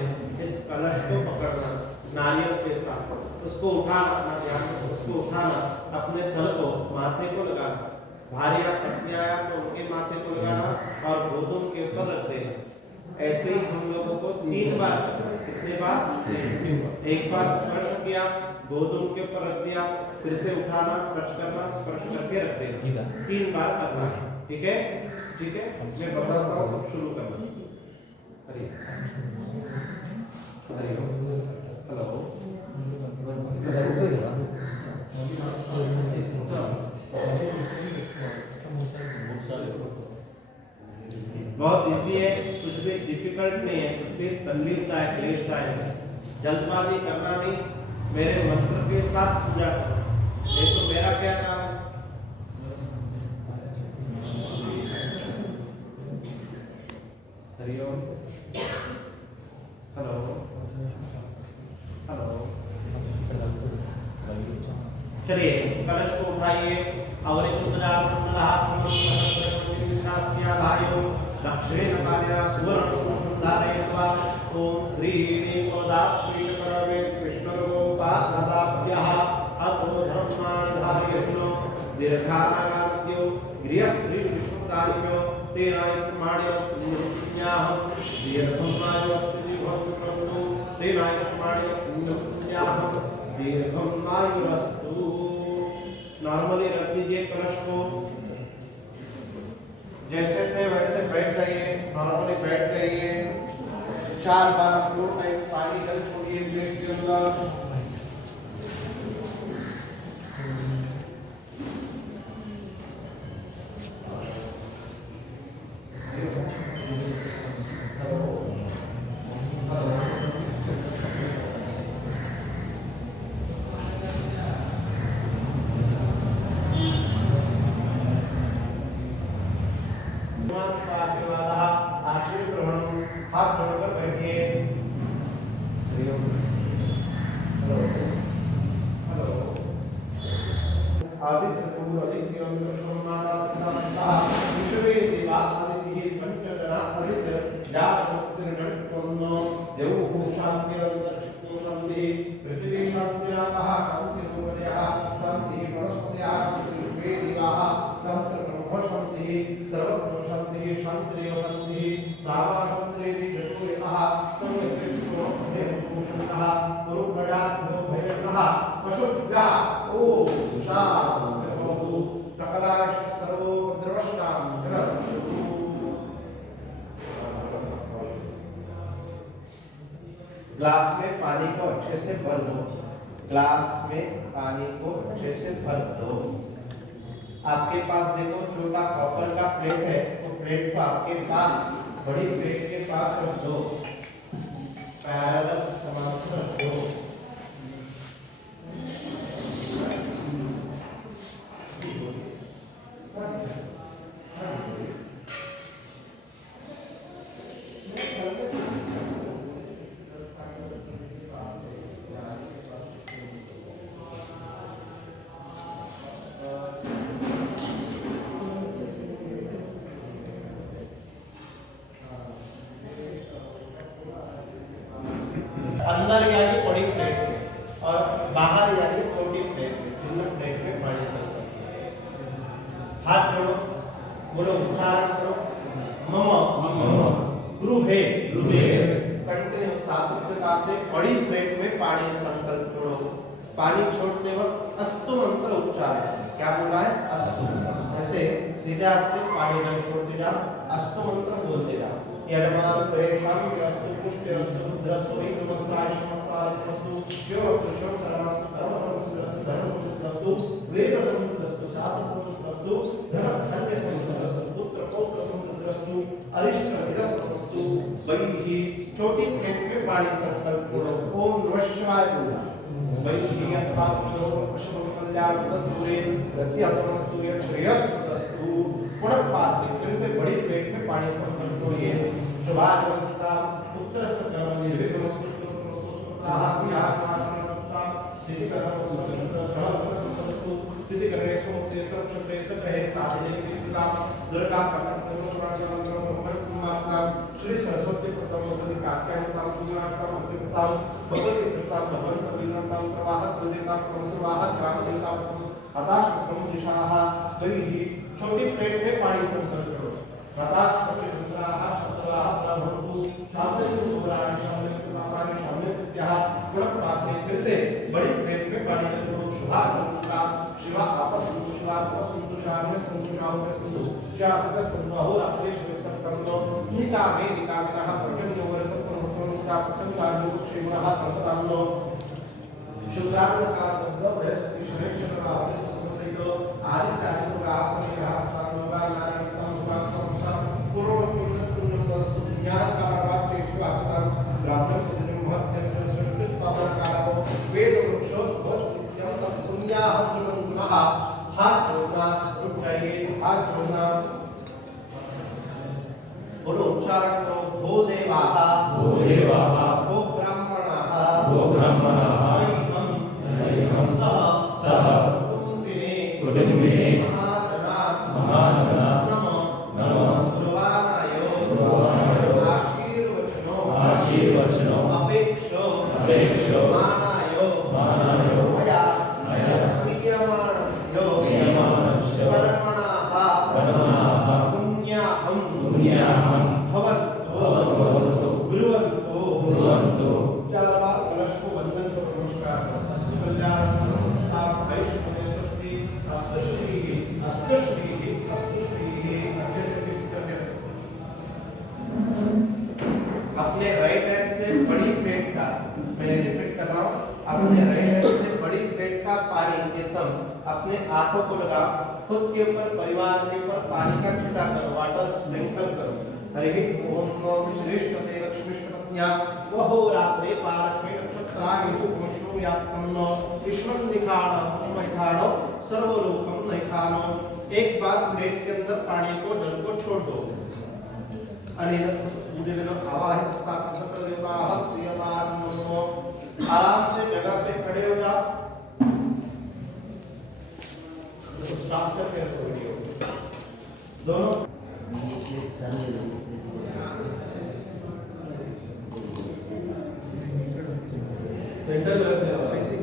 इस कलश को पकड़ना नारियल के साथ, उसको उठाना, अपना ध्यान दो, उसको उठाना, अपने तल को माथे को लगाना, भारी या पत्नी आया तो उनके माथे को लगाना और गोदों के ऊपर रख देना। ऐसे ही हम लोगों को 3 बार करना है। कितने बार? 3 बार। एक बार स्पर्श किया, गोदों के ऊपर रख दिया, फिर से उठाना, टच करना, स्पर्श करके रख देना, 3 बार करना है। ठीक है? ठीक है, मैं बताता हूँ, अब शुरू करना। हरि हरि हेलो, बहुत इजी है, कुछ भी डिफिकल्ट नहीं है, कुछ भी तकलीफदायक है, क्लेशदायक है। जल्दबाजी करना नहीं, मेरे मंत्र के साथ पूजा करना। ये तो मेरा क्या काम है? हरिओम, हेलो हेलो, चलिए कलश को उठाइए और एक दक्षिण काल्या सुवर्ण धारयित्वा ओम ह्रीं पदापीठ परमे कृष्णरूपादाभ्यः अतो धर्मान् धारयित्नो दीर्घानाद्यो गृहस्त्री विष्णुदारिभ्यो तेनाय प्रमाणेन पुण्यपुण्याहं दीर्घमायुरस्तु भवन्तु तेनाय प्रमाणेन पुण्यपुण्याहं दीर्घमायुरस्तु। नॉर्मली रख दीजिए कलश को, जैसे थे वैसे बैठ जाइए, नॉर्मली बैठ जाइए। 4 बार फ्लो टाइम पानी जल छोड़िए प्लेट के अंदर। हाथ जोड़कर बैठिए। हेलो, आदित्य पुरुष आदित्य सोमनाथ सिद्धांता विश्वे देवास आदित्य पंचजना आदित्य जात मुक्तिर्गण पुण्यो देवो शांति अंतरिक्षो शांति पृथ्वी शांतिरापः शांति भूमध्यः शांति वनस्पतयः विश्वे देवाः शांति ब्रह्म शांति सर्वत्र शांति शांतिरेव शांति सावा शांति जटोरितः संयसेतो देवभूषणः पुरुषडाभ्यो भैरवः पशुभ्यः ओम शांति भवतु सकलाश सर्वो द्रवष्टां ग्रस्तु। ग्लास में पानी को अच्छे से भर दो, ग्लास में पानी को अच्छे से भर दो। आपके पास देखो छोटा कॉपर का प्लेट है, तो प्लेट को आपके पास बड़ी प्लेट के पास रख दो, पैरेलल समांतर रख दो। अंदर यानी बड़ी प्लेट में और बाहर यानी छोटी प्लेट में, जिनमें प्लेट में पानी चलता है। हाथ जोड़ो, बोलो उच्चारण करो, मम गृहे कंटिन्यू सातत्यता से बड़ी प्लेट में पानी संकल्प करो। पानी छोड़ते वक्त अस्तु मंत्र उच्चारण। क्या बोला है? अस्तु। ऐसे सीधे हाथ से पानी नहीं छोड़ते जाओ, अस्तु मंत्र बोलते जाओ। यजमान प्रेषाम रस्तु पुष्टि रस्तु रस्तु नमस्कार नमस्कार रस्तु यो रस्तु शोक सर्वस सर्वसंत रस्तु धर्म रस्तु वेद संत रस्तु शास्त्र रस्तु धर्म धन्य संत रस्तु पुत्र पौत्र संत रस्तु अरिष्ट विरस्त रस्तु। वही छोटी प्लेट में पानी संकल्प करो। ओम नमः शिवाय बोला। वही यत्पात्रो पशु कल्याण दस्तूरे रत्यहतमस्तु यश्रेयस्स्तु। पुनः पात्र फिर से बड़ी प्लेट में पानी संकल्प करिए। शुभागमनता पुत्र सकर्म निर्विघ्नमस्तु आहात्म्यात्मात्मनता तिथि कर्मस्तु तिथि करे समुद्रे सुरक्षित सह साधे का दुर्गा का परमात्मा श्री सरस्वती प्रथम भगवती कात्यायनतां पूजनार्थं अभिप्राय भगवती कृष्णा भगवंत विनंतां सर्वाहत वंदितां सर्वाहत ग्रामदेवतां अताश प्रथम दिशाः वही छोटी प्लेट में पानी संकल्प करो अताश प्रथम दिशाः सर्वाः ब्राह्मणो शामले सुब्राण शामले सुब्राण शामले त्याह गुण पाते फिर से बड़ी प्लेट में पानी का छोड़ो शुभारंभा शिवा आपस शिवा आपस संतोषार्य संतोषाओ संतो जागृत संतो रात्रेश विसर्पणो निका में रहा प्रजन्य वर्त प्रमुखों का प्रथम कार्यों क्षेमः संतानो शुद्धार्थ का मतलब बृहस्पति शनेश्वर का समसैतो आदि कार्यों का आसन रहा प्राणोगा नारायण का संस्कार पूर्ण पुण्य वस्तु ज्ञान का प्रभाव के स्वास्थ्य ब्राह्मण से महत्व सृष्टि पावन कारो वेद वृक्षो बहुत इत्यंत पुण्याह जीवनः हाथ जोड़ना रुक जाइए हाथ जोड़ना बोलो उच्चारण करो भो देवाः भो देवाः भो ब्राह्मणाः भो ब्राह्मणाः सह कुटुम्बिने महाजना नमो आशीर्वचनो अपेक्षो मानायो मया प्रियमाणस्य परमणाः पुण्याहं भवतु ब्रुवन्तु चलवा कलश को बंधन को नमस्कार अस्तु कल्याण ताप वैष्णव सृष्टि अस्तश्री अच्छे से फिक्स कर दे अपने राइट हैंड से बड़ी प्लेट का मैं रिपीट कर रहा हूं अपने राइट हैंड से बड़ी प्लेट का पानी तीर्थम अपने आंखों को लगा खुद के ऊपर परिवार के ऊपर पानी का छिटा करो वाटर स्प्रिंकल करो हरि ओम नमः श्रेष्ठते लक्ष्मीष्टपत्न्या वहो रात्रे पारस्मे नक्षत्रागे उपमश्नु यात्तन्नो ईश्वरं निखाणो मैखाणो सर्वलोकं नैखानो एक बार प्लेट के अंदर पानी को जल को छोड़ दो अनेन पूजन आवाहित स्थापित सकल देवताः प्रियमान नमो आराम से जगह पे खड़े हो जाओ स्टार्ट करके रखो वीडियो दोनों सेंटर फेसिंग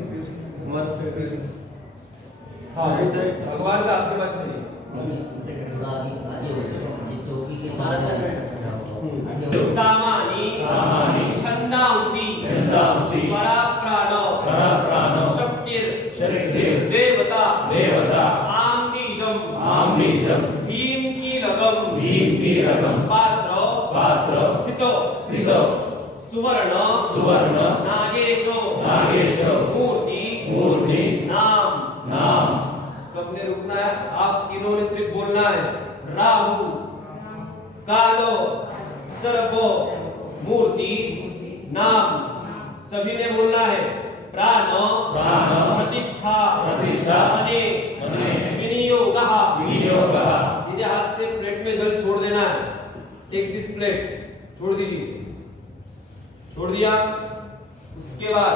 हमारा फेसिंग हाँ भगवान का आपके पास चाहिए सामानी छंदांसी पराप्राणो शक्तिर् देवता आम्बीजम भीम कीलकम पात्र स्थितो सुवर्ण नागेशो मूर्ति नाम सबने रुकना है आप तीनों ने सिर्फ बोलना है राहु कालो सर्पो मूर्ति नाम सभी ने बोलना है प्राण प्रतिष्ठा अने विनियोगः सीधे हाथ से प्लेट में जल छोड़ देना है टेक दिस प्लेट छोड़ दीजिए छोड़ दिया उसके बाद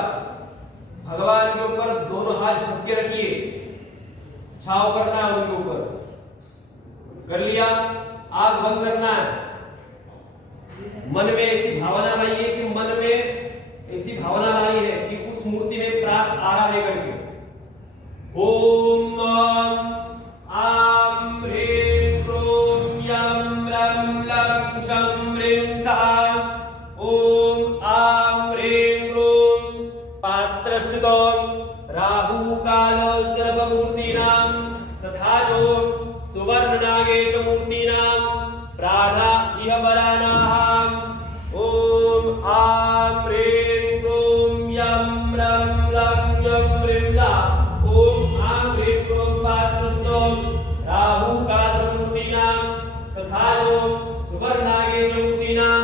भगवान के ऊपर दोनों हाथ झपके रखिए छाव करना है उनके ऊपर कर लिया आग बंद करना है मन में ऐसी भावना लाइए कि मन में ऐसी भावना लाई है कि उस मूर्ति में प्राण आ रहा है करके ओम आम ह्रीं क्रोम यम रम लं छं ह्रीं सः ओम आम ह्रीं क्रोम पात्रस्थितो राहु काल सर्वमूर्तीनां तथा जो सुवर्ण नागेश मूर्तीनां प्राणा इह वरानाः ओम आम ह्रीं क्रोम यम रम लं यम ह्रीं सः ओम आम ह्रीं क्रोम पात्रस्थो राहु काल सर्वमूर्तीनां तथा जो सुवर्ण नागेश मूर्तीनां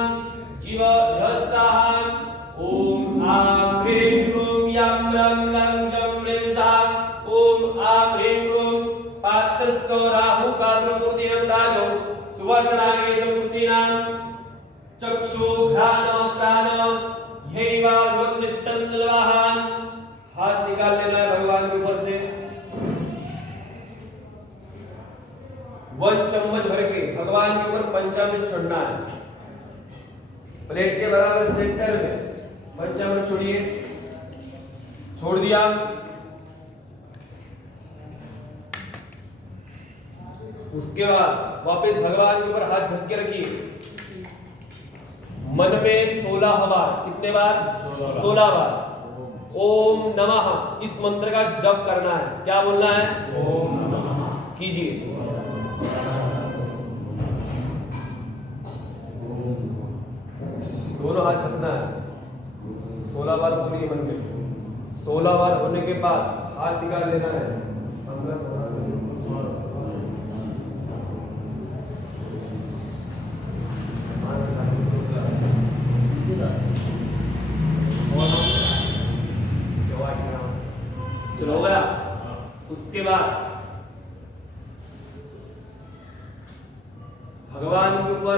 जीव हस्ताः ओम आम ह्रीं क्रोम यम रम लं यम ह्रीं सः ओम आम ह्रीं क्रोम पात्रस्थो राहु काल सर्वमूर्तीनां तथा जो सुवर्ण नागेश मूर्तीनां चक्षुघ्राण प्राण यैवावन्निष्टं लवाहन हाथ निकाल लेना है भगवान के ऊपर से 1 चम्मच भर के भगवान के ऊपर पंचामृत छोड़ना है प्लेट के बराबर सेंटर में पंचामृत छोड़िए, छोड़ दिया। उसके बाद वापस भगवान के ऊपर हाथ झटके रखिए। मन में 16 बार, कितने बार? 16 बार ओम नमः इस मंत्र का जप करना है। क्या बोलना है? ओम नमः। कीजिए। दोनों हाथ झपकना है। 16 बार बोलिए मन में। 16 बार होने के बाद हाथ निकाल लेना है। 15 16 चलो हो गया। उसके बाद भगवान के ऊपर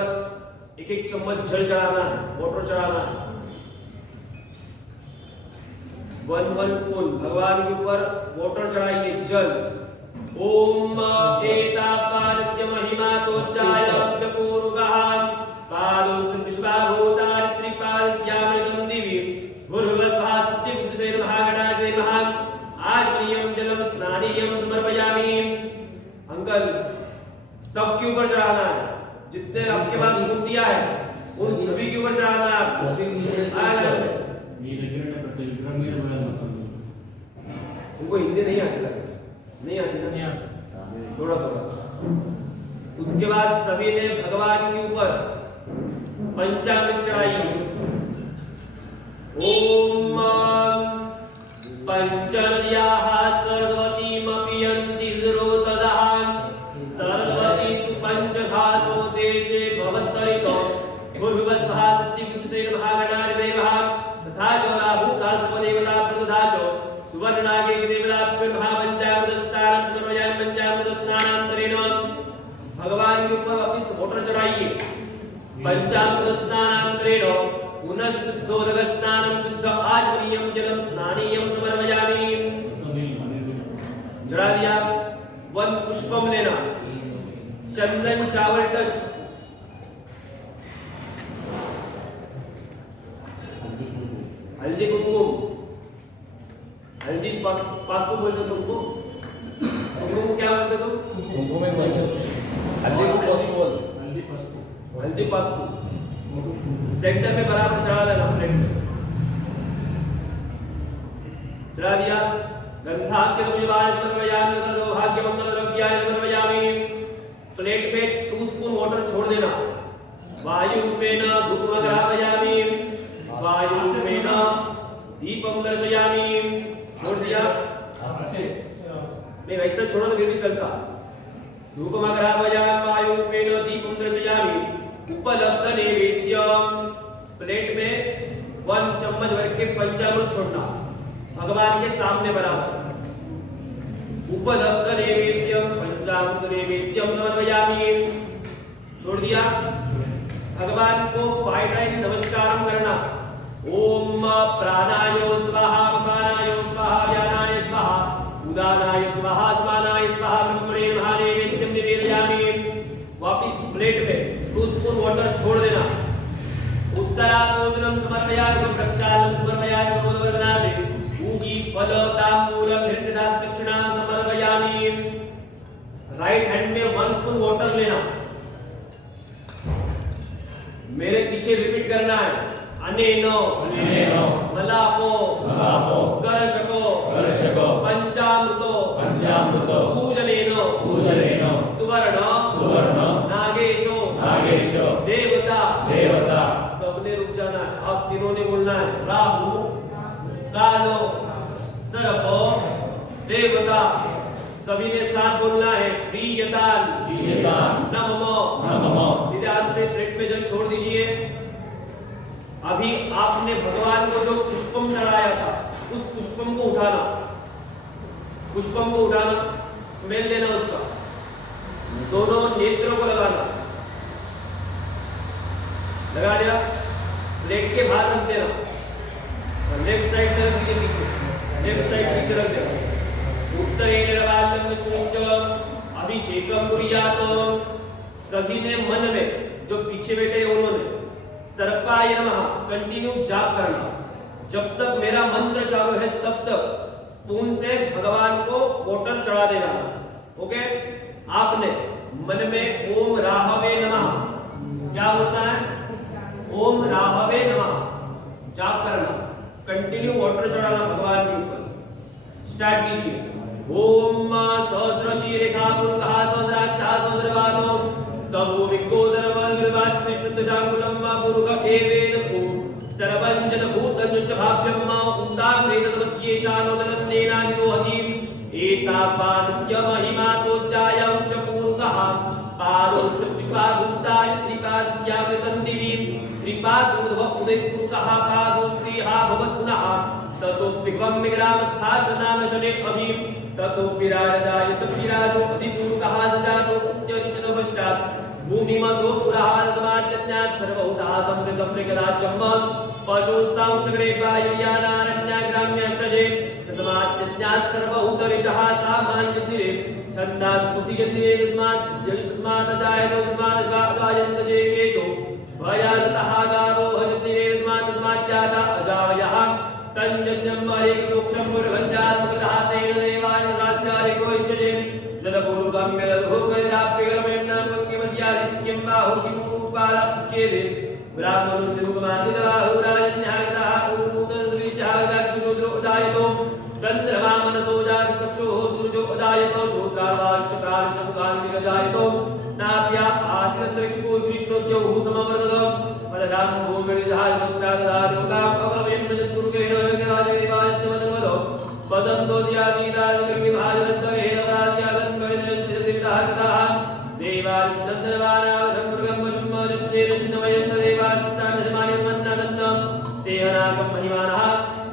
एक एक चम्मच जल चढ़ाना है, वाटर चढ़ाना है। 1 स्पून भगवान के ऊपर वाटर चढ़ाइए, जल। ओम एतापानस्य महिमा तोच्चाय शपूरुगः पादोस विश्वाभूतानि त्रिपादस्यामृतं दिवि भूर्भुवस्वः सत्यबुद्धसेन महागणाधिपते नमः। आचमनीयं जलम स्नानीयं समर्पयामि। अंकल सबके ऊपर चढ़ाना है, जितने आपके पास मूर्तियां हैं उन सभी के ऊपर चढ़ाना है आपको। उनको हिंदी नहीं आती लगता, नहीं आती, थोड़ा थोड़ा। उसके बाद सभी ने भगवान के ऊपर पंचामृत चढ़ाई। ओम पंचनद्याः सरस्वतीमपि यन्ति शिरोतदः सरस्वती तु पंचधासो देशे भवत्सरितो भूर्भुवस्वः सत्यबुद्धसेन महागणाधिपते नमः। तथा च राहुकाशपदेवता प्रदधा च सुवर्णागेश देवताभ्यो नमः। पंचामृतस्नानं समर्पयामि। पंचामृतस्नानान्तरेण भगवान के ऊपर वापस वाटर चढ़ाइए। पंचामृतस्नानान्तरेण पुनः शुद्धोदकस्नानं शुद्ध आचमनीयं जलं स्नानीयं समर्पयामि। चढ़ा दिया। 1 पुष्पम लेना, चंदन चावल टच, हल्दी कुमकुम, हल्दी पासपो बोलते हो तुमको, कुमकुम क्या बोलते हो तुम? कुमकुम में हल्दी को पॉसिबल, हल्दी पासपो सेंटर में बराबर चढ़ा देना प्लेट में। चढ़ा दिया। गंधाख्य तुमयाय समर्पयामि सौभाग्य मंगल द्रव्याय समर्पयामि। प्लेट में 2 स्पून वाटर छोड़ देना। वायु रूपेण धूपं ग्रापयामि। वायु रूपेण दीपं दर्शयामि। छोड़ दिया। नहीं वैसे छोड़ो तो फिर भी चलता। धूपं ग्रापयामि वायु रूपेण दीपं दर्शयामि। उपलब्ध नैवेद्यम, प्लेट में 1 चम्मच भर के पंचामृत छोड़ना भगवान के सामने बराबर। उपलब्ध नैवेद्यम पंचामृत नैवेद्यम समर्पयामि। छोड़ दिया। भगवान को 5 टाइम नमस्कारम करना। ओम प्राणाय स्वाहा, अपानाय स्वाहा, व्यानाय स्वाहा, उदानाय स्वाहा, समानाय स्वाहा, ब्रह्मणे नमः। नैवेद्यम निवेदयामि। वापस प्लेट में 2 स्पून वाटर छोड़ देना। उत्तरापोषणं समर्पयामि। प्रक्षालनं समर्पयामि। मोदवर्धनादि ऊगी फल तांबूलम हृदयदास दक्षिणां समर्पयामि। राइट हैंड में 1 स्पून वाटर लेना। मेरे पीछे रिपीट करना है। अनेनो मलापो करशको पंचामृतो पूजनेनो सुवर्ण नागेशो देवता। सबने रुक जाना है। अब तीनों ने बोलना है। राहु कालो सर्पो देवता। सभी ने साथ बोलना है। प्रियतान नमो। सीधे हाथ से प्लेट में जल छोड़ दीजिए। अभी आपने भगवान को जो पुष्पम चढ़ाया था उस पुष्पम को उठाना, स्मेल लेना उसका, दोनों नेत्रों को लगाना। लगा दिया। प्लेट के बाहर रख देना। लेफ्ट साइड में रख दीजिए, पीछे लेफ्ट साइड पीछे रख देना। उत्तरेण वाल्यं सुच अभिषेकम कुर्यात्। सभी ने मन में, जो पीछे बैठे उन्होंने सर्पाय नमः कंटिन्यू जाप करना। जब तक मेरा मंत्र चालू है तब तक स्पून से भगवान को वाटर चढ़ा देना। ओके, आपने मन में ओम राहवे नमः क्या बोलना है? ओम राहवे नमः जाप करना, कंटिन्यू वाटर चढ़ाना भगवान के ऊपर। स्टार्ट कीजिए। ओम सहस्र शीरेखा पुरुषः सहस्राक्षा सहस्रपादो सबो विको सर्वविर्वात् कृष्णशांकुलं मा पुरुष एवेदपु सर्वं जन भूतं च भाव्यं मा उन्दाम्रेतमस्येषानो जलन्नेनानिरोहति एतावानस्य महिमा तोच्चायंश पूर्वः पारोस्य विश्वाभूताय त्रिपादस्यामृतन्दिवी त्रिपादूर्ध्व उदयपुरुषः पादो श्रीहा भवत्पुनः ततो विग्वं विग्रामच्छासनाम शने अभि ततो विराजायत विराजो अधिपूर्वः सजातो तस्य निचतपश्चात् भूमिमतो पुरः समाजज्ञात् सर्वभूतः समृतं मृगराज्यं पशुस्तां शग्रे वायुयानारण्या ग्राम्यश्चजे समाजज्ञात् सर्वभूतरिचः सामान्यतिरे छन्दात् कुसियतिरे तस्मात् यस्मात् जायतो तस्मात् गायन्त जेकेतो भयातः गावो भजतिरे तस्मात् जाता अजावयः तन्यज्ञं हरिवृक्षं पुरगञ्जात्मकतः तेन देवाय दास्यारिकोश्चजे जलपूर्वगम्यलघुकैलाप्यगलमेन्नां पङ्क्तिमस्यादित्यं बाहुकिमुपालच्चेदे ब्राह्मणोऽधिमुखमादिदाहुराजन्यागतः ऊरुदसृविशागदाग्निशूद्रो उदायतो चन्द्रमा मनसो जातचक्षुः सूर्यो उदायतो शूद्रावाश्चकालशमुखानिजायतो नाभ्या आसिरन्तरिक्षको श्रीष्णोद्यौः समवर्ततो पदगां भूमिर्जहायतोप्रादालोकाम् अग्रवेण्मजत्कुरुकेणोऽग्रवाजदेवायत्यमदन्वदो वदन्तो ज्यातीदानुकृतिभाजनत्ववेदवाद्यागन्वयदृष्टिदाहृताः देवाचन्द्रवानावधं मृगं पशुमजन्तेरञ्जमयन्तदेवास्तानधमानिमन्नदन्नं तेहनाकं महिमानः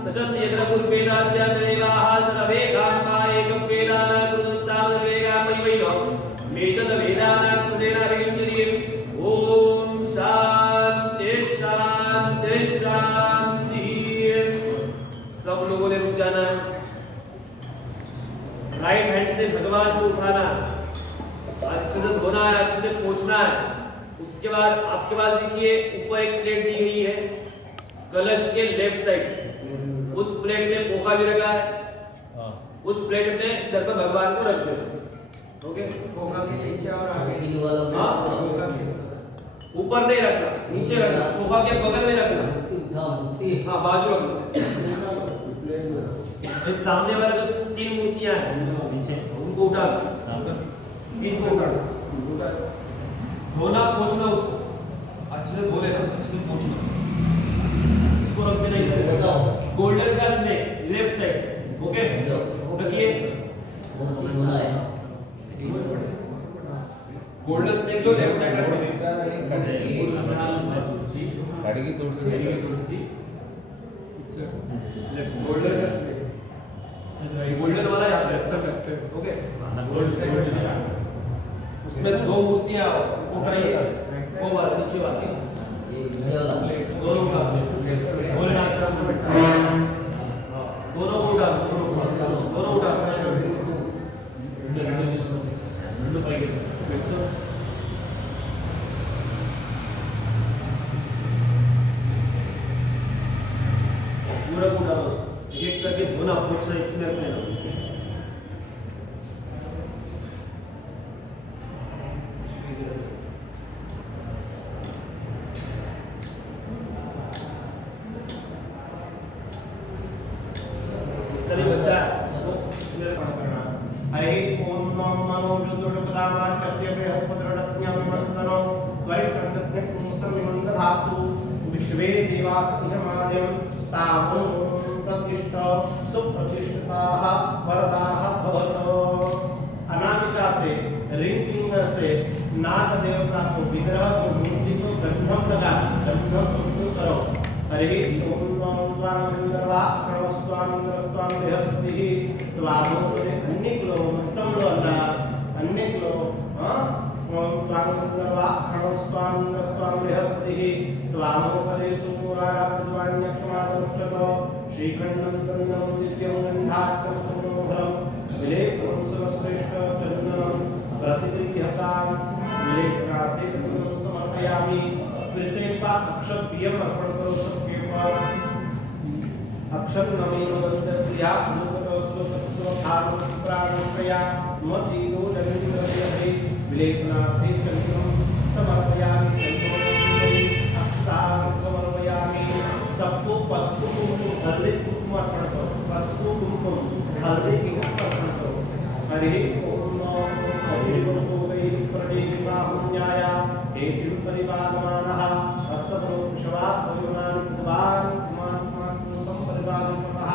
सचन्त्यग्रपूर्वेदाच्यादेवाः सर्वेकाम्बायेकं वेदानाकृतोत्साहवेगामयिवैनो मेतदवेदानाकृतेनाभिगञ्जति। ॐ शान्ति शान्ति शान्ति। सब लोगों ने रुक जाना है। राइट हैंड से भगवान को उठाना, अच्छे से धोना है, अच्छे से पोंछना है। उसके बाद आपके पास देखिए ऊपर एक प्लेट दी गई है कलश के लेफ्ट साइड, उस प्लेट में पोहा भी रखा है, उस प्लेट में सर पर भगवान को रख दो। ओके, पोहा के नीचे और आगे ऊपर नहीं रखना, नीचे रखना, पोहा के बगल में रखना, हाँ बाजू रखना। इस सामने वाले जो तीन मूर्तियां हैं उनको उठा दो, इनको उठा दो, धोना पोंछना, उसको अच्छे से धो लेना, अच्छे से पोंछना, उसको रख देना इधर। गोल्डन का स्नेक लेफ्ट साइड, ओके रखिए। गोल्डन स्नेक जो लेफ्ट साइड रखो, अड़गी तुलसी लेफ्ट गोल्डन का स्नेक, गोल्डन वाला यहाँ left side, okay golden side. उसमें दो मूर्तियां उठाइए, वो वाला नीचे वाला दोनों का दोनों उठा, दोनों उठा सकते हैं। पूरा उठा दो, एक करके धोना पोंछना इसमें रखने दो। हरि ओम नमो मनोजुदुर्पदावाक्यस्य बृहस्पतिर्दस्म्यं मंत्रो वरिष्ठं समिमन्दधातु विश्वे देवासनिहमाद्यं तावो प्रतिष्ठ सुप्रतिष्ठिताः वरदाः भवतो। अनामिका से रिंग फिंगर से नाग देवता को विग्रह को मूर्ति को गंधम लगा, गंधम को करो। हरि ओम नमो स्वामिन्द्रवा प्रणवस्वामिन्द्रस्वाम बृहस्पतिः स्वामोपदे अन्यकुलो उत्तमलो अल्लाह अन्यकुलो ओम स्वामिन्द्रवा प्रणवस्वामिन्द्रस्वाम बृहस्पतिः स्वामोपदे सुपुराणापद्वान्यक्षमादमुक्षतो श्रीखण्डं तन्नं दिस्यं गन्धात्मं संयोभरं विलेपनं सर्वश्रेष्ठ चन्दनं प्रतिगृह्यतां विलेपनाथे तन्नं समर्पयामि। फिर से एक बार अक्षत प्रियम अर्पण करो सबके ऊपर। अक्षत नमीनो दंतया अनुगतो स्वधारो प्राणोया मतीरो दंडे विलेपनाते कंठम समर्पयामि कंठों अक्षतां समर्पयामि। सबको पशु कुमकुम हल्दी कुमकुम अर्पण करो। पशु कुमकुम हल्दी कुमकुम अर्पण करो। हरि ओम हरि ओम वै प्रणीमाहुन्याय हे तिरुपरिवादमानः हस्तप्रो कुशवा पयोनानि कुवान् कुमान् संपरिवादमतः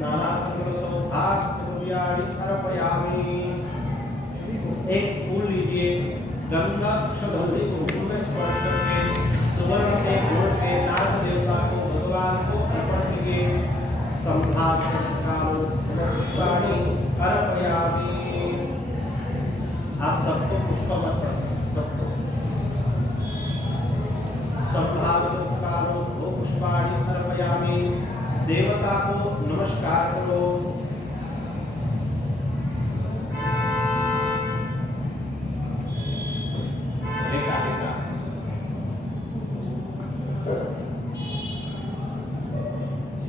नानाकर्मसौभाग्यद्रव्याणि अर्पयामि। एक फूल लीजिए, गंध अक्षत हल्दी कुमकुम में स्पर्श करके सुवर्ण के गुण के नाग देवता को भगवान को अर्पण कीजिए। संभावनाओं पुष्पाणि अर्पयामि। आप सबको पुष्प अर्पण सबको संभावनाओं को पुष्पाणि अर्पयामि। देवता को नमस्कार करो।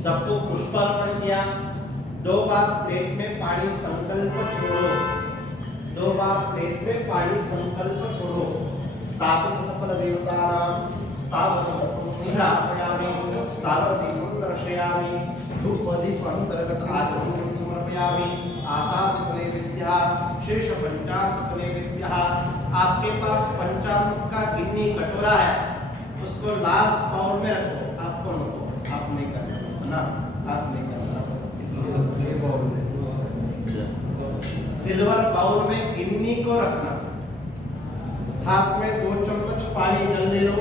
सबको पुष्प अर्पण किया। 2 बार प्लेट में पानी संकल्प छोड़ो। 2 बार प्लेट में पानी संकल्प छोड़ो। स्थापित सफल देवता स्थापयामि स्थापदीपं दर्शयामि। धूपदीप अंतर्गत आचमनं समर्पयामि। आसाद नैवेद्यः शेष पंचामृत नैवेद्यः। आपके पास पंचामृत का गिन्नी कटोरा है, उसको लास्ट बाउल में रखो। आपको नको, आप नहीं कर सकते ना, आप नहीं करना। सिल्वर बाउल में गिन्नी को रखना। हाथ में 2 चम्मच पानी डालने लो।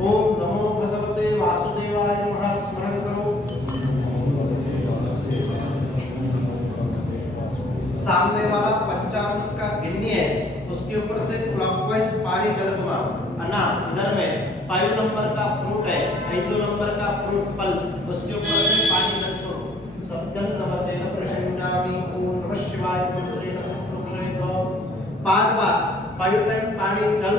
ओम नमो भगवते वासुदेवाय नमः स्मरण करो। सामने वाला पंचामृत का गिन्नी है, उसके ऊपर से क्लॉकवाइज पानी डाल दूंगा। अन्ना इधर में 5 नंबर का फ्रूट है, 5 नंबर का फ्रूट फल, उसके ऊपर से पानी डाल छोड़ो। सत्यं नमतेन प्रसन्नामि। ओम नमः शिवाय पुरुषेण संप्रोक्षयेत। 5 बार 5 टाइम पानी डाल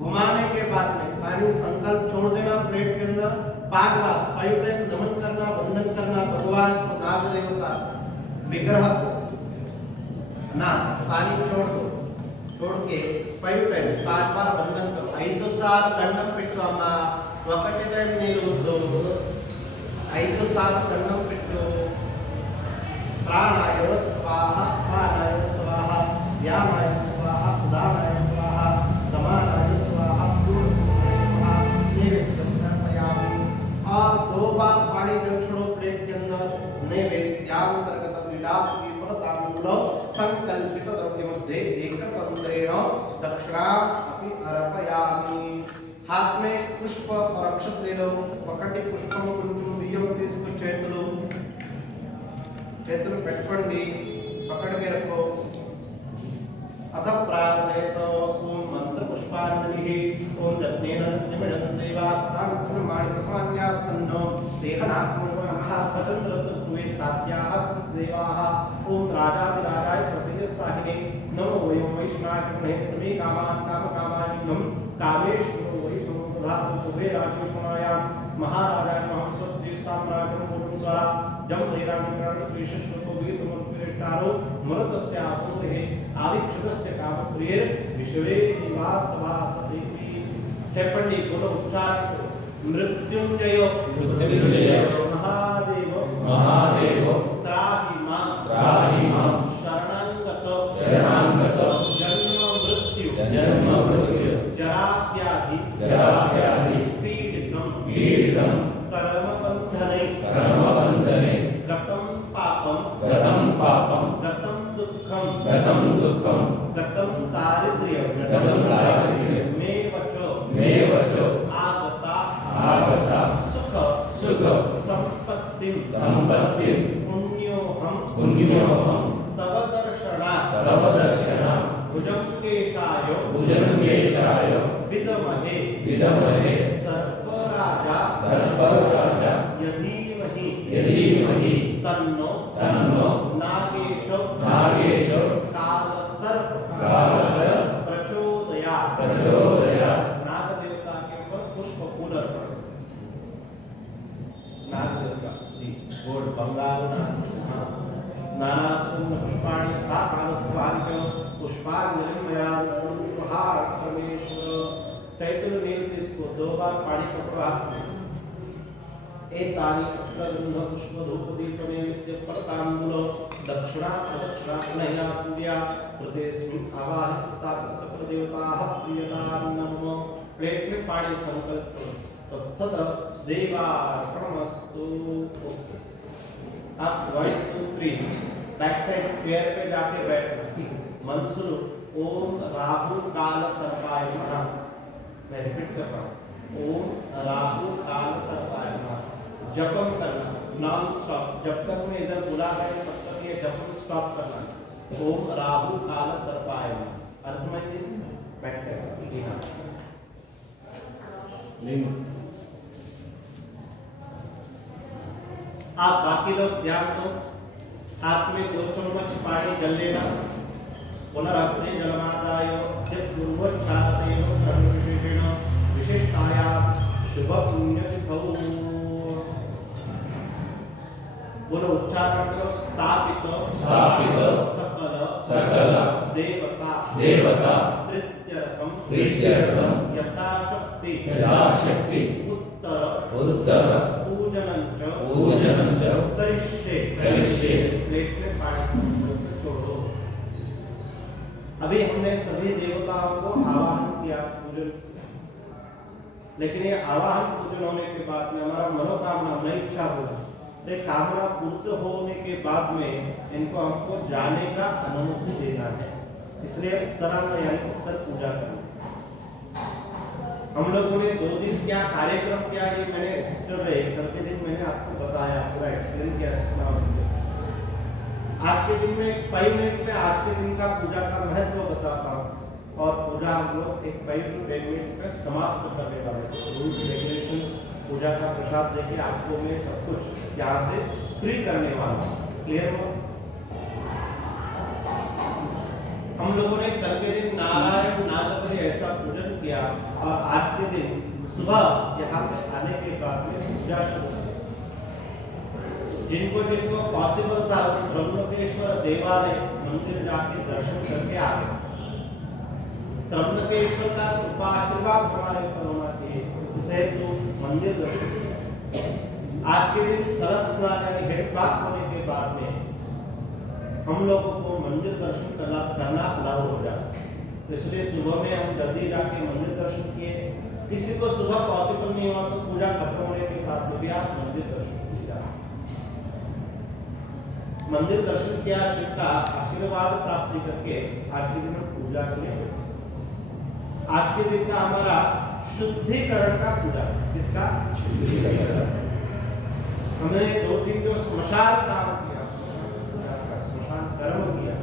घुमाने के बाद में पानी संकल्प छोड़ देना प्लेट के अंदर। 5 बार 5 टाइम नमन करना, वंदन करना भगवान को, नाग देवता विग्रह को ना पानी छोड़ दो। छोड़ के 5 टाइम 5 बार वंदन करो। 5 साल దండం పెట్టు అమ్మా, ఒకటి టైం నీళ్ళు వద్దు। 5 సార్లు దండం పెట్టు। ప్రాణాయ స్వాహ అపానాయ స్వాహ వ్యామాయ స్వాహ ఉదానాయ స్వాహ समानाय स्वाहा पूर्णमाय स्वाहा नैवेद्यं अर्पयामि। और 2 बार पानी डाल छोड़ो प्लेट के अंदर। नैवेद्यांतर्गत विलाप की फलतांबूल संकल्पित द्रव्यमध्ये एकतंत्रेण दक्षिणाम् अपि अर्पयामि। हाथ में पुष्प और अक्षत ले लो। ఒకటి పుష్పం కొంచెం బియ్యం తీసుకొని చేతులు పెట్టుకోండి, పక్కడికి రखो। अथ प्रार्थयत ओम मंत्र पुष्पांजलिः। ओम यत्नेन निमिषं देवास्तां धर्माणिमान्यासन्नो देहनात्मनः सकलतत्त्वे साध्याः देवाः। ओम राजाधिराजाय प्रसयस्साहिने नमो वयं वैष्णवाय समे कामान् कामकामानिं कामेश्वरो वैष्णवो दधातु कुबेराजेश्वराय महाराजाय नमः। स्वस्ति साम्राज्यं पूर्णं स्वरा जम नैराण्यकरण विशेषतो वीतमर्पितारो मरतस्य आसंदेहे आविक्षतस्य कामप्रियर विश्वे निवासवासति। చెప్పండి बोलो उच्चार। मृत्युंजय महादेव महादेव त्राहि मां शरणागत जन्म मृत्यु जराव्याधि पीडितं कर्म बंधने गतं पापं गतं दुःखं गतं दारिद्र्यं मे वचो आगता सुख संपत्तिं पुण्योहं तव दर्शना भुजंगेशाय विदमहे सर्पराजा यधीमहि तन्नो नागेशो कालसर्प प्रचोदयात्। गोड बंगाल नानास्तुन पुष्पाणि था कालोत्पादित पुष्पान्यमयाहार परमेश्वर तैतुल नील इसको 2 बार पानी पकड़ो हाथ में एतानि अष्टगंध पुष्प धूप दीप नैवेद्य परतांबूल दक्षिणा प्रदक्षिणा नया पूजा प्रतेस्मिन् आवाहित स्थापित सकल देवताः प्रियतान्नमो प्लेट में पानी संकल्प तत्सद देवार्पणमस्तु। आप 1 2 3 बैक साइड चेयर पे जाके बैठो मन सुनो ओम राहु काल सर्पाय नमः। मैं रिपीट कर रहा हूँ ओम राहु काल सर्पाय नमः। जपम करना नॉन स्टॉप जब तक मैं इधर बुला रहे तब तक ये जपम स्टॉप करना ओम राहु काल सर्पाय नमः। अर्थ में बैक साइड लिंग आप बाकी लोग ध्यान दो हाथ में 2 चम्मच पानी जल लेना पुनरस्ते जलमादाय जब पूर्वोच्चारतेन कर्मविशेषेण विशेषताया शुभ पुण्य तिथौ बोलो उच्चारण करो स्थापित सकल देवता प्रीत्यर्थम यथाशक्ति उत्तर पूजनं च करिष्ये प्लेट में पानी छोड़ो। अभी हमने सभी देवताओं को आवाहन किया पूजन लेकिन ये आवाहन पूजन होने के बाद में हमारा मनोकामना नई इच्छा हो तो कामना पूर्ण होने के बाद में इनको हमको जाने का अनुमति देना है इसलिए उत्तरायण यानी उत्तर पूजा करना। हम लोगों ने 2 दिन क्या कार्यक्रम किया ये मैंने कल के दिन मैंने आपको बताया पूरा एक्सप्लेन किया आज के दिन में 5 मिनट में आज के दिन का पूजा का महत्व बताता हूँ और पूजा हम लोग एक 5 to 10 मिनट में समाप्त करने वाले रूल्स रेगुलेशंस पूजा का प्रसाद देके आपको मैं सब कुछ यहाँ से फ्री करने वाला हूँ। क्लियर हो? हम लोगों ने कल के दिन नारायण नागपति ऐसा पूजन किया और आज के दिन सुबह यहाँ पे आने के बाद में पूजा शुरू की। जिनको पॉसिबल था त्र्यंबकेश्वर देवालय मंदिर जाके दर्शन करके आ गए। त्र्यंबकेश्वर का कृपा आशीर्वाद हमारे ऊपर होना चाहिए इसे तो मंदिर दर्शन किया। आज के दिन कलश स्नान यानी हेड बाथ होने के बाद में हम लोगों को मंदिर दर्शन करना अलाउ हो जाता है इसलिए सुबह में हम जल्दी जाके मंदिर दर्शन किए। किसी को सुबह पॉसिबल नहीं हुआ तो पूजा खत्म होने के बाद में भी आप मंदिर दर्शन किए जा सकते। मंदिर दर्शन किया शिव का आशीर्वाद प्राप्ति करके आज के दिन हम पूजा किए। आज के दिन का हमारा शुद्धिकरण का पूजा किसका शुद्धिकरण हमने 2 दिन जो स्मशान काम किया स्मशान कर्म किया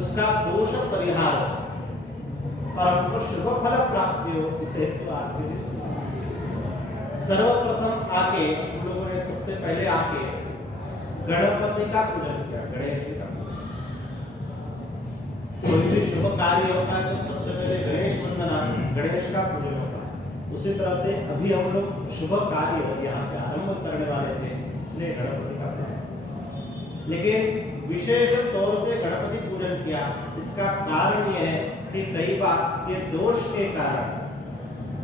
उसका दोष परिहार और हमको शुभ फल प्राप्ति हो इसे तो आज के दिन सर्वप्रथम आके हम लोगों ने सबसे पहले आके गणपति का पूजन किया गणेश जी का कोई भी शुभ कार्य होता है तो सबसे पहले गणेश वंदना गणेश का पूजन होता है। उसी तरह से अभी हम लोग शुभ कार्य यहाँ पे आरंभ करने वाले थे इसलिए गणपति का पूजन लेकिन विशेष तौर से गणपति पूजन किया। इसका कारण यह है कि कई बार ये दोष के कारण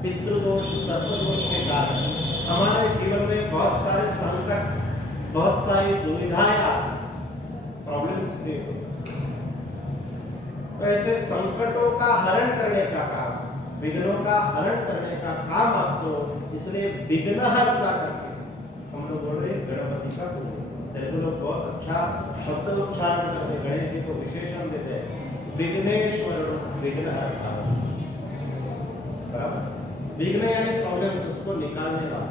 पितृदोष सर्पदोष के कारण हमारे जीवन में बहुत सारे संकट बहुत सारी दुविधाएं प्रॉब्लम्स क्रिएट होती हैं। तो ऐसे संकटों का हरण करने का काम विघ्नों का हरण करने का काम आपको इसलिए विघ्नहर्ता करके हम लोग बोल रहे गणपति का पूजन। तेलुगु लोग बहुत अच्छा शब्द उच्चारण करते गणेश जी को विशेषण देते हैं विघ्नेश्वर विघ्नहर्ता बराबर विघ्न यानी प्रॉब्लम्स उसको निकालने वाला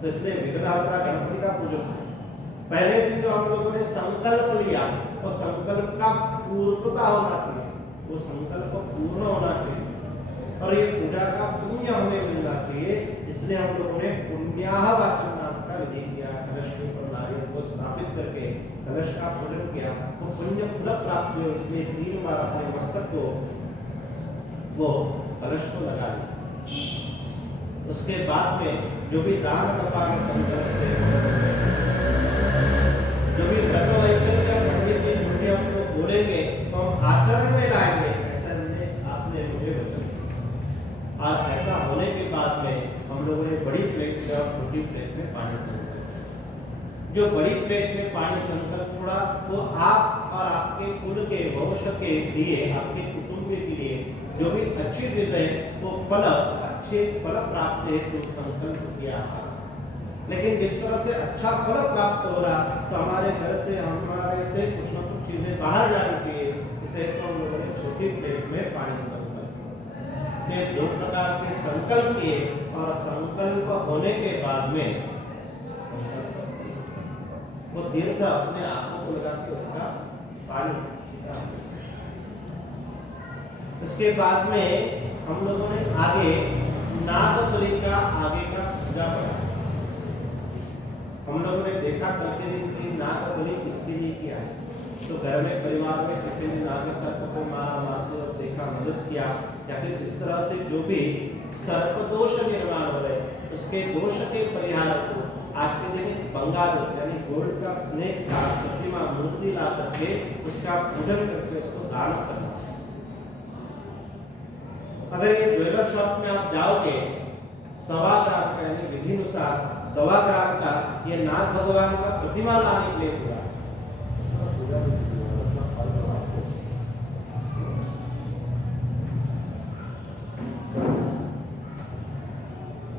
तो इसलिए विघ्नहर्ता गणपति का पूजन। पहले दिन जो हम लोगों ने संकल्प लिया वो संकल्प का पूर्णता होना चाहिए वो संकल्प पूर्ण होना चाहिए और ये पूजा का पुण्य हमें मिलना चाहिए इसलिए हम लोगों ने पुण्याहवाचन नाम का विधि किया। कलश के ऊपर नारियल को स्थापित करके कलश का पूजन किया तो पुण्य फल प्राप्त हो इसलिए 3 बार अपने मस्तक को वो कलश को लगा लिया। उसके बाद में जो भी दान करवा के संकल्प थे जो बड़ी प्लेट में पानी संकल्प हुआ वो आप और आपके कुल के वंश के लिए, आपके कुटुंब के लिए जो भी अच्छी चीज है वो फल, अच्छे फल प्राप्त है तो संकल्प किया। लेकिन जिस तरह से अच्छा फल प्राप्त हो रहा तो हमारे घर से, हमारे से कुछ न कुछ चीजें बाहर जानी चाहिए, इसे तो हम लोगों ने छोटी प्लेट में पानी संकल्प, ये दो प्रकार के संकल्प किए और संकल्प होने के बाद में वो तीर्थ अपने आंखों को लगा के उसका पानी पीता। उसके बाद में हम लोगों ने आगे नागबलि का आगे का पूजा पढ़ा। हम लोगों ने देखा कल के दिन की नागबलि किसके लिए किया है, तो घर में परिवार में किसी ने नाग सर्प को मारा, मारते और देखा, मदद किया, या फिर इस तरह से जो भी सर्प दोष निर्माण हो रहे उसके दोष के परिहार को आज के दिन बंगाल यानी गोल्ड का स्नेक का प्रतिमा मूर्ति ला करके उसका पूजन करके उसको दान करना। अगर ये ज्वेलर शॉप में आप जाओगे, सवा ग्राम का यानी विधि अनुसार सवा ग्राम का ये नाग भगवान का प्रतिमा लाने के लिए हुआ।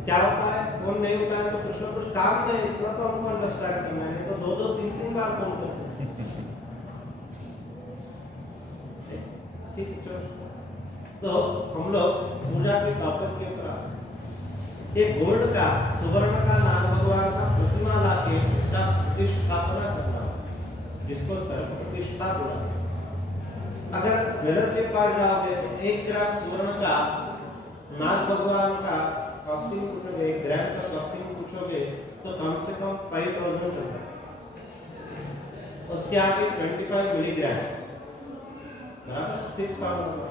क्या होता है, फोन नहीं होता है तो कुछ ना कुछ काम नहीं, इतना तो हमको अंडरस्टैंड करना है, तो दो दो तीन तीन बार फोन करते हैं। ठीक है, तो हम लोग पूजा के टॉपिक के ऊपर एक गोल्ड का, सुवर्ण का नाग भगवान का प्रतिमा ला के इसका प्रतिष्ठापना करना, जिसको सर्प प्रतिष्ठा बोला। अगर ज्वेलर के पास जाओगे तो 1 ग्राम सुवर्ण का नाग भगवान का कॉस्टिंग पूछोगे, 1 ग्राम का कॉस्टिंग पूछोगे तो कम से कम 5000 होगा। उसके आगे 25 मिलीग्राम बराबर 6000,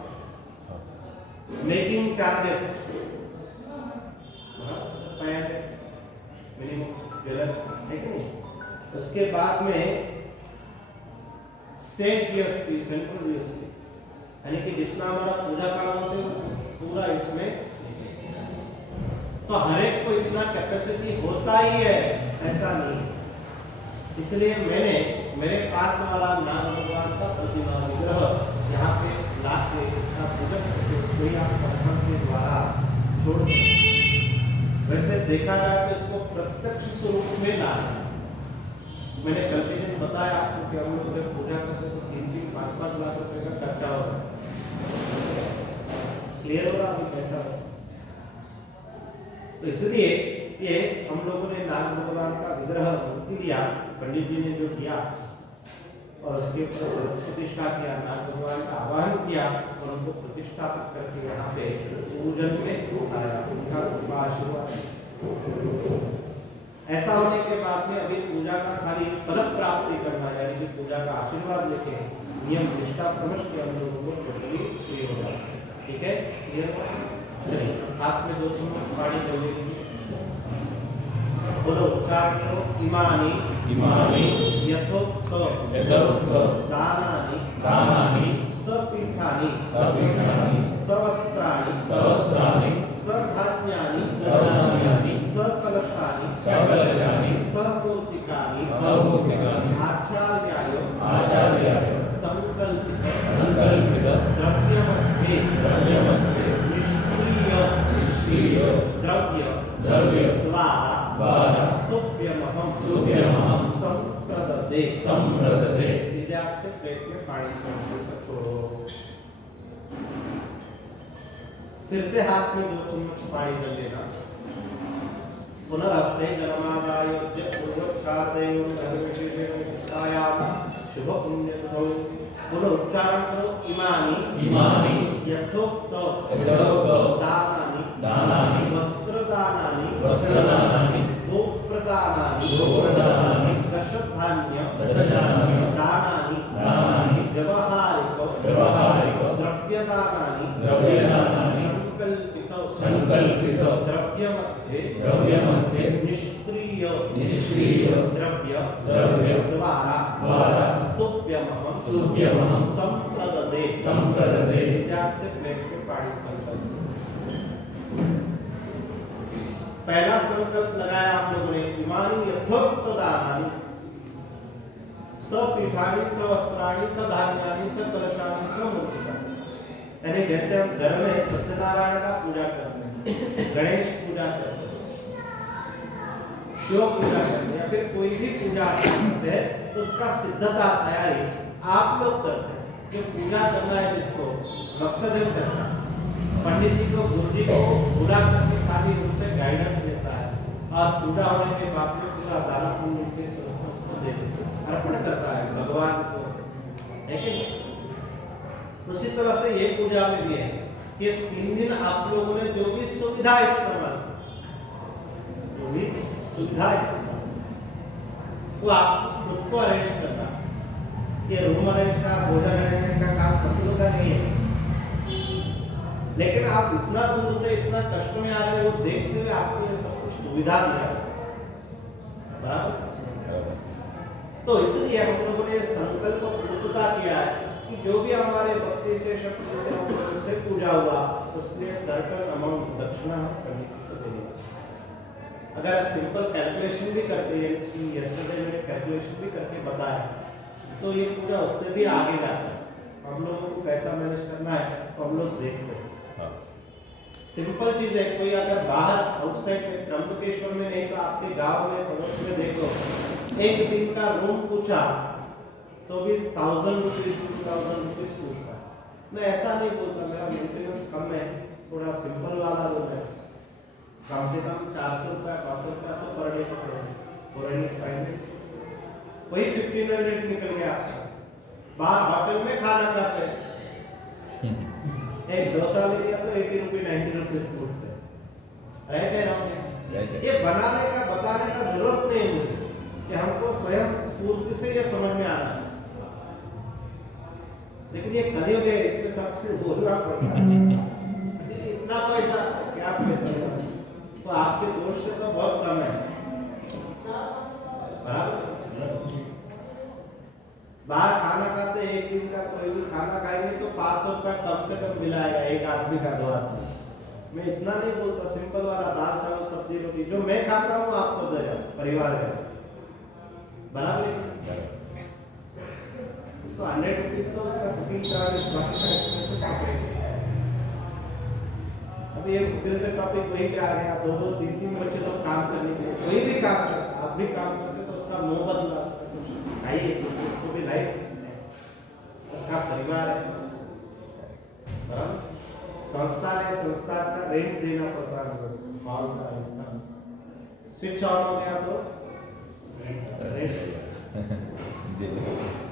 मेकिंग चार्जेस मिनिमम ज्वेलर है कि नहीं। उसके बाद में स्टेट जीएसटी, सेंट्रल जीएसटी, यानी कि जितना हमारा पूजा काम होते पूरा इसमें, तो हर एक को इतना कैपेसिटी होता ही है ऐसा नहीं। इसलिए मैंने मेरे पास वाला नाग भगवान का प्रतिमा विग्रह यहाँ पे ला के इसका पूजन करके उसको ही आप समर्पण के द्वारा छोड़ सकते। वैसे देखा जाए तो इसको प्रत्यक्ष स्वरूप में लाना, मैंने कल के दिन बताया आपको कि हम लोग जब पूजा करते तो 3-5 लाख रुपए का खर्चा हो रहा है। क्लियर हो रहा है कैसा हो? तो इसलिए ये हम लोगों ने नाग भगवान का विग्रह मूर्ति लिया, पंडित जी ने जो किया और उसके ऊपर सर्प प्रतिष्ठा किया, नाग भगवान का आवाहन किया और उनको प्रतिष्ठापित करके यहाँ पे पूजन में आया, उनका कृपा आशीर्वाद। ऐसा होने के बाद में अभी पूजा का खाली फल प्राप्ति करना, यानी कि पूजा का आशीर्वाद लेके नियम निष्ठा समझ के हम लोगों को टोटली फ्री हो जाए। ठीक है, क्लियर हो? चलिए हाथ में 2 चम्मच पानी ले लीजिए, बोलो उच्चारण करो, इमानी इमानी यथोक्त दानानि दानानि सपीठानि सपीठानि सवस्त्राणि सहस्राणि सधान्यानि सधान्यानि सकलशानि सकलशानि समूर्तिकानि समूर्तिकानि आचार्याय आचार्याय संकल्पित द्रव्यमध्ये निष्क्रिय द्रव्य द्वारा तुभ्यमहं संप्रददे। सीधे हाथ से प्लेट में पानी से छोड़ो, फिर से हाथ में 2 चम्मच पानी डाल लेना। पुनरस्ते जलमादाय पूर्वोच्चारयों शुभ पुण्यतिथौ पुनरुच्चारण करो, इमानी यथोक्त दानानि वस्त्रदानानि गोप्रदानानि दशधान्य दानानि व्यवहारिक द्रव्यदानानि संकल्पित द्रव्यमध्ये निष्क्रिय द्रव्य द्वारा तुभ्यमहं संप्रददे। से प्लेट में पानी संकल्प, पहला संकल्प लगाया आप लोगों ने, इमानी यथोक्त दानानि, सपीठानि सवस्त्राणि सधान्यानि सकलशानि समूर्तिकानि। यानी जैसे हम घर में सत्यनारायण का पूजा करते हैं, गणेश पूजा करते हैं, शिव पूजा करते हैं, या फिर कोई भी पूजा करते हैं, तो उसका सिद्धता तैयारी आप लोग करते हैं। जो पूजा करना है जिसको भक्तजन करता है, पंडित जी को गुरु जी को पूरा करके खाली उनसे गाइडेंस लेता है और पूजा होने के बाद में पूरा दान पुण्य के स्वरूप में उसको दे देता है, अर्पण करता है भगवान को, है कि नहीं? उसी तरह से ये पूजा में भी है कि 3 दिन आप लोगों ने जो भी सुविधा इस्तेमाल वो आप खुद को अरेंज करना। ये रूम अरेंज का, भोजन अरेंजमेंट का काम पतियों का नहीं है, लेकिन आप इतना दूर से इतना कष्ट में आ रहे हो, देखते हुए आपको ये सब कुछ सुविधा दिया है, बराबर? तो इसलिए हम लोगों ने ये संकल्प पूर्णता किया है कि जो भी हमारे भक्ति से, शक्ति से, उनसे पूजा हुआ, उसके सर्टेन अमाउंट दक्षिणा हम पंडित को दे देंगे। अगर सिंपल कैलकुलेशन भी करते हैं कि यस्टरडे मैंने कैलकुलेशन भी करके बताया, तो ये पूरा उससे भी आगे जाता है। हम लोगों को कैसा मैनेज करना है तो हम लोग देखते हैं। सिंपल चीज है, कोई अगर बाहर आउटसाइड में त्र्यंबकेश्वर में नहीं तो आपके गांव में पड़ोस में देखो, एक दिन का रूम पूछा तो भी 1000 रुपीज 2000 रुपीज पूछता है। मैं ऐसा नहीं बोलता, मेरा मेंटेनेंस कम है, थोड़ा सिंपल वाला रूम है, कम से कम 400 रुपया 500 रुपया तो पर डे पकड़ो, वही 1500 निकल गया। बाहर होटल में खाना खाते हैं, एक डोसा ले लिया तो 80 रुपये 90 रुपीज पूछते हैं, राइट है रॉन्ग? ये बनाने का बताने का जरूरत नहीं मुझे, कि हमको स्वयं स्फूर्ति से ये समझ में आना है। लेकिन ये कलयुग है, इसके साथ फिर बोलना पड़ता है। इतना पैसा क्या पैसा, तो आपके दोस्त से तो बहुत कम है, बराबर? बाहर खाना खाते, एक दिन का कोई भी खाना खाएंगे तो 500 रुपया कम से कम मिलाएगा, एक आदमी का 2 आदमी। मैं इतना नहीं बोलता, सिंपल वाला दाल चावल सब्जी रोटी जो मैं खाता हूँ आपको दे रहा हूँ परिवार वैसे, बराबर? तो 100 रुपीज का उसका कुकिंग चार्ज, बाकी का एक्सपेंसेस पकड़ेंगे। अभी ये फिर से टॉपिक वही पे आ गया, 2-2 3-3 बच्चे लोग काम करने के लिए, कोई भी काम कर, आप भी काम करते तो उसका मोह बदला, आइए उसको भी लाइफ, उसका परिवार है, बराबर? संस्था है, संस्था का रेंट देना पड़ता है, हॉल का, इसका स्विच ऑन हो गया तो रेंट।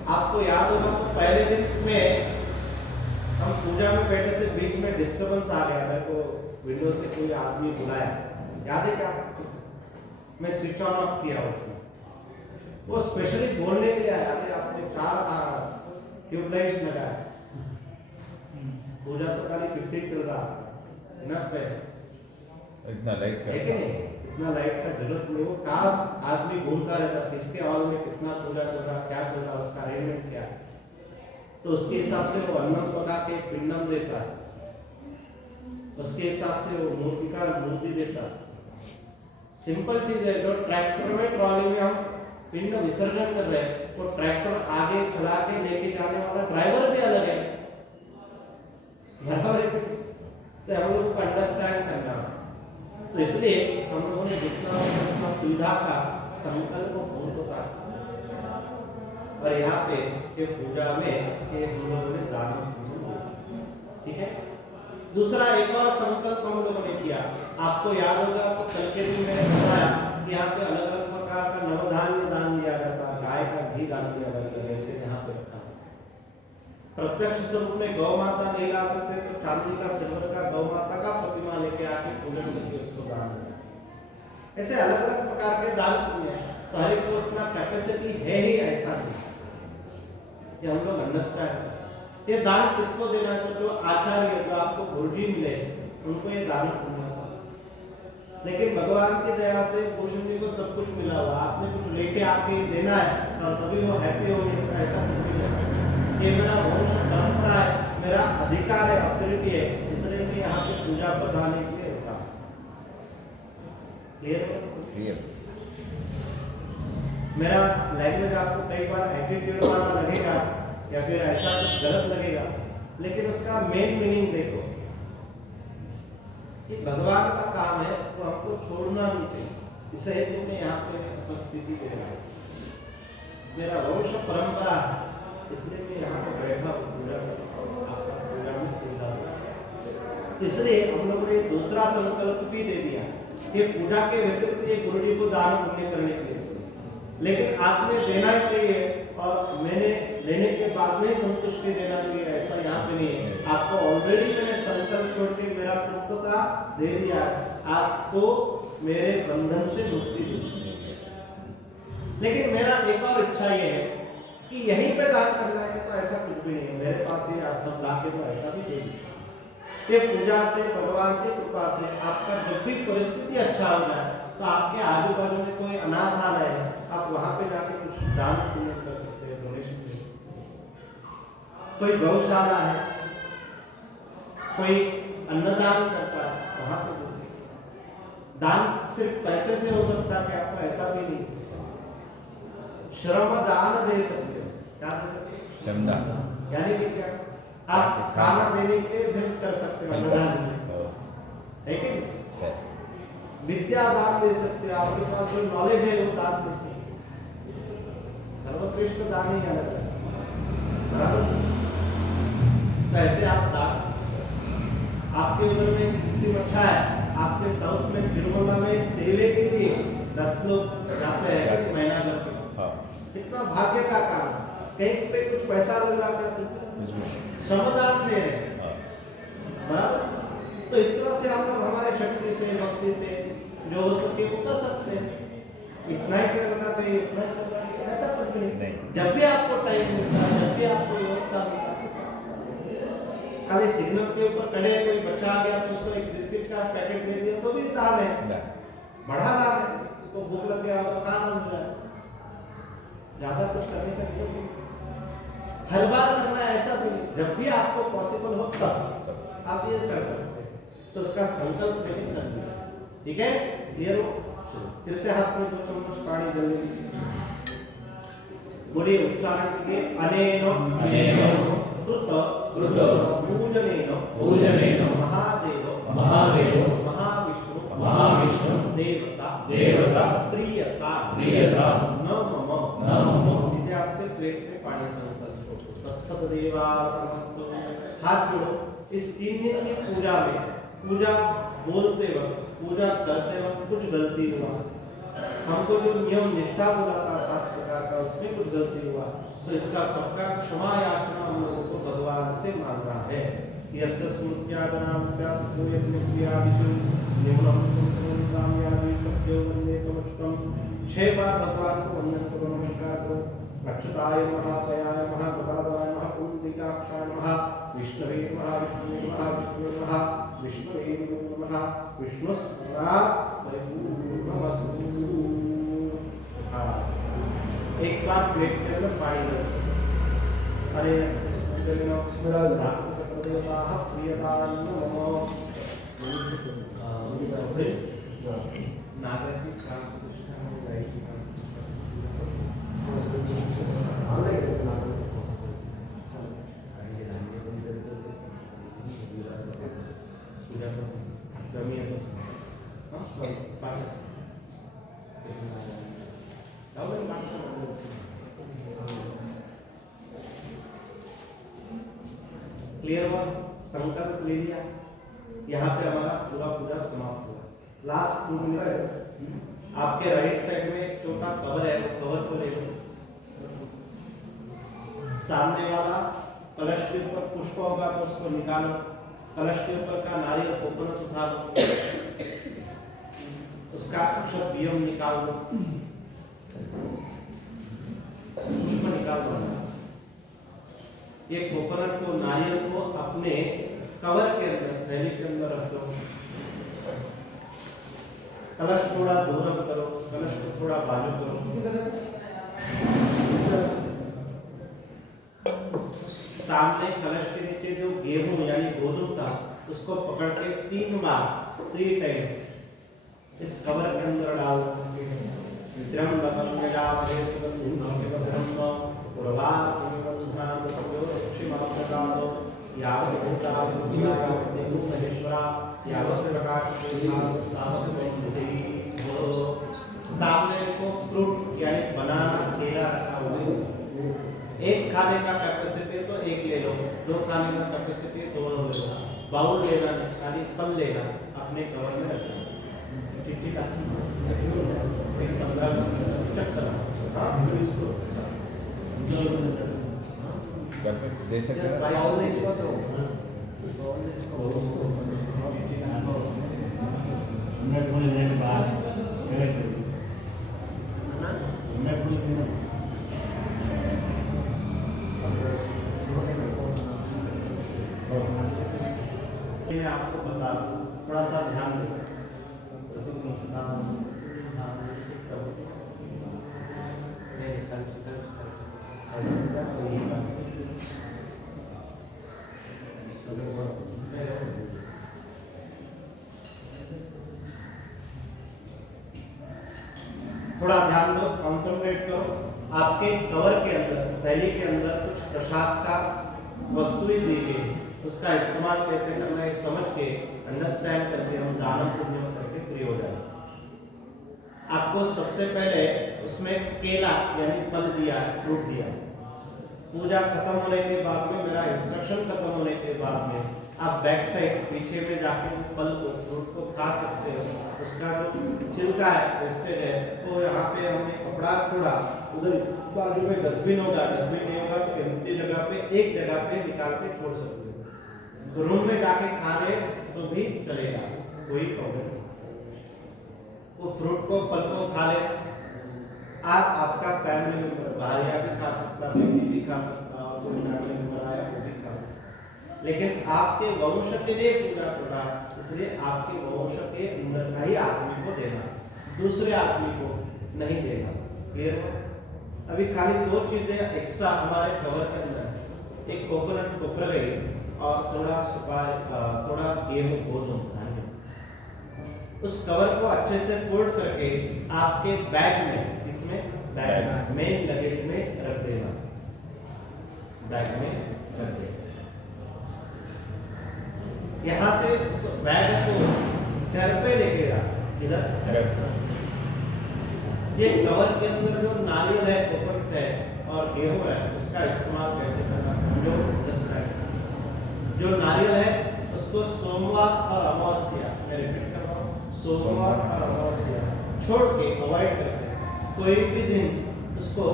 आपको याद होगा तो पहले दिन में हम पूजा में बैठे थे, बीच में डिस्टर्बेंस आ गया, मेरे को विंडो से कोई आदमी बुलाया, याद है क्या? मैं स्विच ऑन ऑफ किया उसमें, वो स्पेशली बोलने के लिए आया, आपने 4 ट्यूबलाइट्स लगाए, पूजा तो खाली 15 चल रहा, इनफ है, इतना लाइट है कि नहीं? इतना लाइट का जरूरत नहीं। वो काश आदमी घूमता रहता, किसके हॉल में कितना पूजा कर रहा, क्या कर रहा, उसका अरेंजमेंट क्या है, तो उसके हिसाब से वो अन्नम पका के पिंडम देता है, उसके हिसाब से वो मूर्ति का मूर्ति देता है। सिंपल चीज है, जो ट्रैक्टर में ट्रॉली में हम पिंड विसर्जन कर रहे हैं, वो ट्रैक्टर आगे चला के लेके जाने वाला ड्राइवर भी अलग है, बराबर है? तो हम लोगों को अंडरस्टैंड करना है। तो इसलिए हम लोगों ने जितना सुविधा का संकल्प पूर्णता, और यहाँ पे ये पूजा में ये हम लोगों ने दान, ठीक है? दूसरा एक और संकल्प हम लोगों ने किया, आपको याद होगा तो कल के दिन मैंने बताया कि यहाँ पे अलग अलग प्रकार का नवधान्य दान दिया जाता है, गाय का घी दान दिया जाता है, ऐसे यहाँ पे रखा। प्रत्यक्ष स्वरूप में गौ माता नहीं ला सकते तो चांदी का, सिल्वर का गौ माता का प्रतिमा लेके आके पूजन करके उसको दान दें। ऐसे अलग अलग प्रकार के दान पुण्य है, तो हर एक को अपना कैपेसिटी है ही, ऐसा नहीं, ये हम लोग अंडरस्टैंड करें। ये दान किसको देना है? तो जो आचार्य, जो आपको गुरुजी मिले, उनको ये दान पुण्य। लेकिन भगवान की दया से भूषण जी को सब कुछ मिला हुआ, आपने कुछ लेके आके देना है और तभी वो हैप्पी हो जाएगा, ऐसा कुछ नहीं है। ये मेरा वंश परंपरा है, मेरा अधिकार है, अथॉरिटी है, इसलिए मैं यहाँ पे पूजा बताने के लिए रुका। क्लियर है? मेरा लैंग्वेज आपको कई बार एटीट्यूड वाला लगेगा या फिर ऐसा कुछ गलत लगेगा, लेकिन उसका मेन मीनिंग देखो कि भगवान का काम है तो आपको छोड़ना नहीं चाहिए। इस हेतु में यहाँ पे उपस्थिति दे रहा हूँ। मेरा वंश परंपरा है, इसलिए मैं यहाँ पर बैठा हूँ, पूजा आपका पूजा में सुविधा हो। इसलिए हम लोगों ने दूसरा संकल्प भी दे दिया कि पूजा के व्यतिरिक्त ये गुरु जी को दान पुण्य करने के लिए, लेकिन आपने देना चाहिए और मैंने लेने के बाद में संतुष्टि देना चाहिए, ऐसा यहाँ पे नहीं है। आपको ऑलरेडी मैंने संकल्प छोड़ के मेरा तृप्तता दे दिया, आपको मेरे बंधन से मुक्ति दी। लेकिन मेरा एक और इच्छा ये है कि यहीं पे दान करना है, तो ऐसा कुछ भी नहीं है मेरे पास ही आप सब लाके, तो ऐसा भी नहीं है। ये पूजा से, भगवान की कृपा से आपका जब भी परिस्थिति अच्छा हो जाए तो आपके आजू बाजू में कोई अनाथालय है, आप वहां पे जाके कुछ दान पुण्य कर सकते हैं, डोनेशन दे सकते हैं। कोई गौशाला है, कोई अन्नदान करता है, वहां पे दे सकते हैं। दान सिर्फ पैसे से हो सकता है कि आपको ऐसा भी नहीं, श्रम दान दे सकते हो। क्या दे सकते हो? श्रमदान। यानी कि क्या, आप खाना देने के फिर कर सकते हो, अन्नदान है कि नहीं? विद्या दान दे सकते हो, आपके पास जो नॉलेज है वो दान दे सकते हो। सर्वश्रेष्ठ दान ही अलग है, बराबर? तो ऐसे आप दान, आपके उधर में एक सिस्टम अच्छा है, आपके साउथ में तिरुमला में सेवे के लिए 10 लोग जाते हैं महीना भर के। कितना भाग्य का काम है, कहीं पे कुछ पैसा लग रहा है, श्रमदान दे रहे हैं, बराबर? तो इस तरह से हम लोग हमारे शक्ति से, भक्ति से जो हो सके वो कर सकते हैं। इतना ही करना चाहिए, इतना ही करना चाहिए, ऐसा कुछ भी नहीं। जब भी आपको टाइम मिलता है, जब भी आपको व्यवस्था मिलता है, खाली सिग्नल के ऊपर खड़े कोई बच्चा आ गया तो उसको एक बिस्किट का पैकेट दे दिया तो भी दान है, बड़ा दान है। उसको भूख लग गया और खाना मिल जाए, ज्यादा कुछ करने का नहीं, हर बार करना है ऐसा भी नहीं। जब भी आपको पॉसिबल हो तब आप ये कर सकते हैं, तो उसका संकल्प लेके कर दिया, ठीक है? क्लियर हो? फिर से हाथ में 2 चम्मच पानी जल्दी दीजिए, बोलिए उच्चारण के लिए अनेनो कृत पूजनेनो महादेव महाविष्णु देवता प्रियता नमः। सीधे हाथ से प्लेट में पानी संकल्प करो। तत्सदेवार्पणमस्तु। हाथ जोड़ो। इस 3 दिन की पूजा में, पूजा बोलते वक्त, पूजा करते वक्त कुछ गलती हुआ, हमको जो नियम निष्ठा बोला था 7 प्रकार का, उसमें कुछ गलती हुआ, तो इसका सबका क्षमा याचना हम लोगों को भगवान से मांगना है। यस्य स्मृत्यागनाम्या पूयज्ञप्रियादिषु निम्नं संपूर्ण कामयाबि सत्यो वन्दे तमच्युतम्। 6 बार भगवान को वंदन करो, नमस्कार करो। अच्युताय नमः, पयाय नमः, गदाधराय नमः, पुंडरीकाक्षाय नमः, विष्णवे नमः, विष्णवे नमः, विष्णुस्मरणात् परिपूर्णमस्तु। एक बार प्लेट के अंदर पानी रखो। अरे सकलदेवताः प्रियतां नमः। नागरिक ट्रांसपोर्टेशन में जाएगी। क्लियर हुआ? संकल्प ले लिया, यहाँ पे हमारा पूरा पूजा समाप्त हुआ। लास्ट 2 मिनट आपके राइट साइड में एक छोटा कवर है, कवर को ले लो। सामने वाला कलश के ऊपर पुष्प होगा तो उसको निकालो, कलश के ऊपर का नारियल कोकोनट उठा लो, उसका अक्षत बियम निकाल दो, पुष्प निकाल दो। ये कोकोनट को, नारियल को अपने कवर के अंदर, थैली के अंदर रख दो। कलश थोड़ा दूर करो, कलश को थोड़ा बाजू करो। सामने कलश के नीचे जो गेहूं यानी गोधूम था उसको पकड़ के 3 बार 3 टाइम इस कवर के अंदर डाल दो। त्र्यंबकं यजामहे सुगन्धिं पुष्टिवर्धनं उर्वारुकं बन्धनान् पक्षिमात्रकातो यावत् भूतायुर्देवो महेश्वरा यावत् सामने को फ्रूट यानी बनाना केला रखा हुआ है। एक खाने का कैपेसिटी तो एक ले लो, दो खाने का कैपेसिटी दो ले लो, बाउल लेना नहीं, खाली फल लेना, अपने कवर में रखना। चिट्ठी का 15 चेक करना। हाँ इसको perfect दे सकते हैं बाउल नहीं इसको तो मैं आपको बता दूं, थोड़ा सा ध्यान दो। थोड़ा ध्यान दो, कॉन्सेंट्रेट करो। आपके कवर के अंदर, थैली के अंदर कुछ प्रसाद का वस्तुएं दी गई, उसका इस्तेमाल कैसे करना है समझ के अंडरस्टैंड करके हम दान पुण्य करके फ्री हो जाए। आपको सबसे पहले उसमें केला यानी फल दिया, फ्रूट दिया। पूजा खत्म होने के बाद में, मेरा इंस्ट्रक्शन खत्म होने के बाद में आप बैक साइड पीछे में जाके फल को, फ्रूट को खा सकते हो। उसका जो छिलका है, वेस्टेज है, वो यहाँ पे हमने कपड़ा छोड़ा, उधर बाजू में डस्टबिन होगा, डस्टबिन नहीं होगा तो एम्प्टी जगह पे एक जगह पे निकाल के छोड़ सकते हो। रूम में जाके खा ले तो भी चलेगा, कोई प्रॉब्लम नहीं। वो फ्रूट को, फल को खा ले। आप आपका फैमिली मेंबर, भारिया भी खा सकता, बेटी भी खा सकता, और कोई फैमिली मेंबर आया वो भी खा सकता, लेकिन आपके वंश के लिए पूजा कर रहा है, इसलिए आपके वंश के अंदर का ही आदमी को देना, दूसरे आदमी को नहीं देना। क्लियर हो? अभी खाली दो चीजें एक्स्ट्रा हमारे कवर के अंदर है। एक कोकोनट कोपर गई और थोड़ा सुपारी, थोड़ा गेहूं गोदम खाएंगे। उस कवर को अच्छे से फोल्ड करके आपके बैग में, इसमें बैग मेन लगेज में रख देना, बैग में रख देना। यहाँ से उस बैग को घर पे लेके जा, इधर ये कवर के अंदर जो नारियल है, कोकोनट है और गेहूं है, उसका इस्तेमाल कैसे करना समझो। जो नारियल है उसको सोमवार और अमावस्या, मैं रिपीट कर रहा हूँ, सोमवार और अमावस्या छोड़ के, अवॉइड करके कोई भी दिन उसको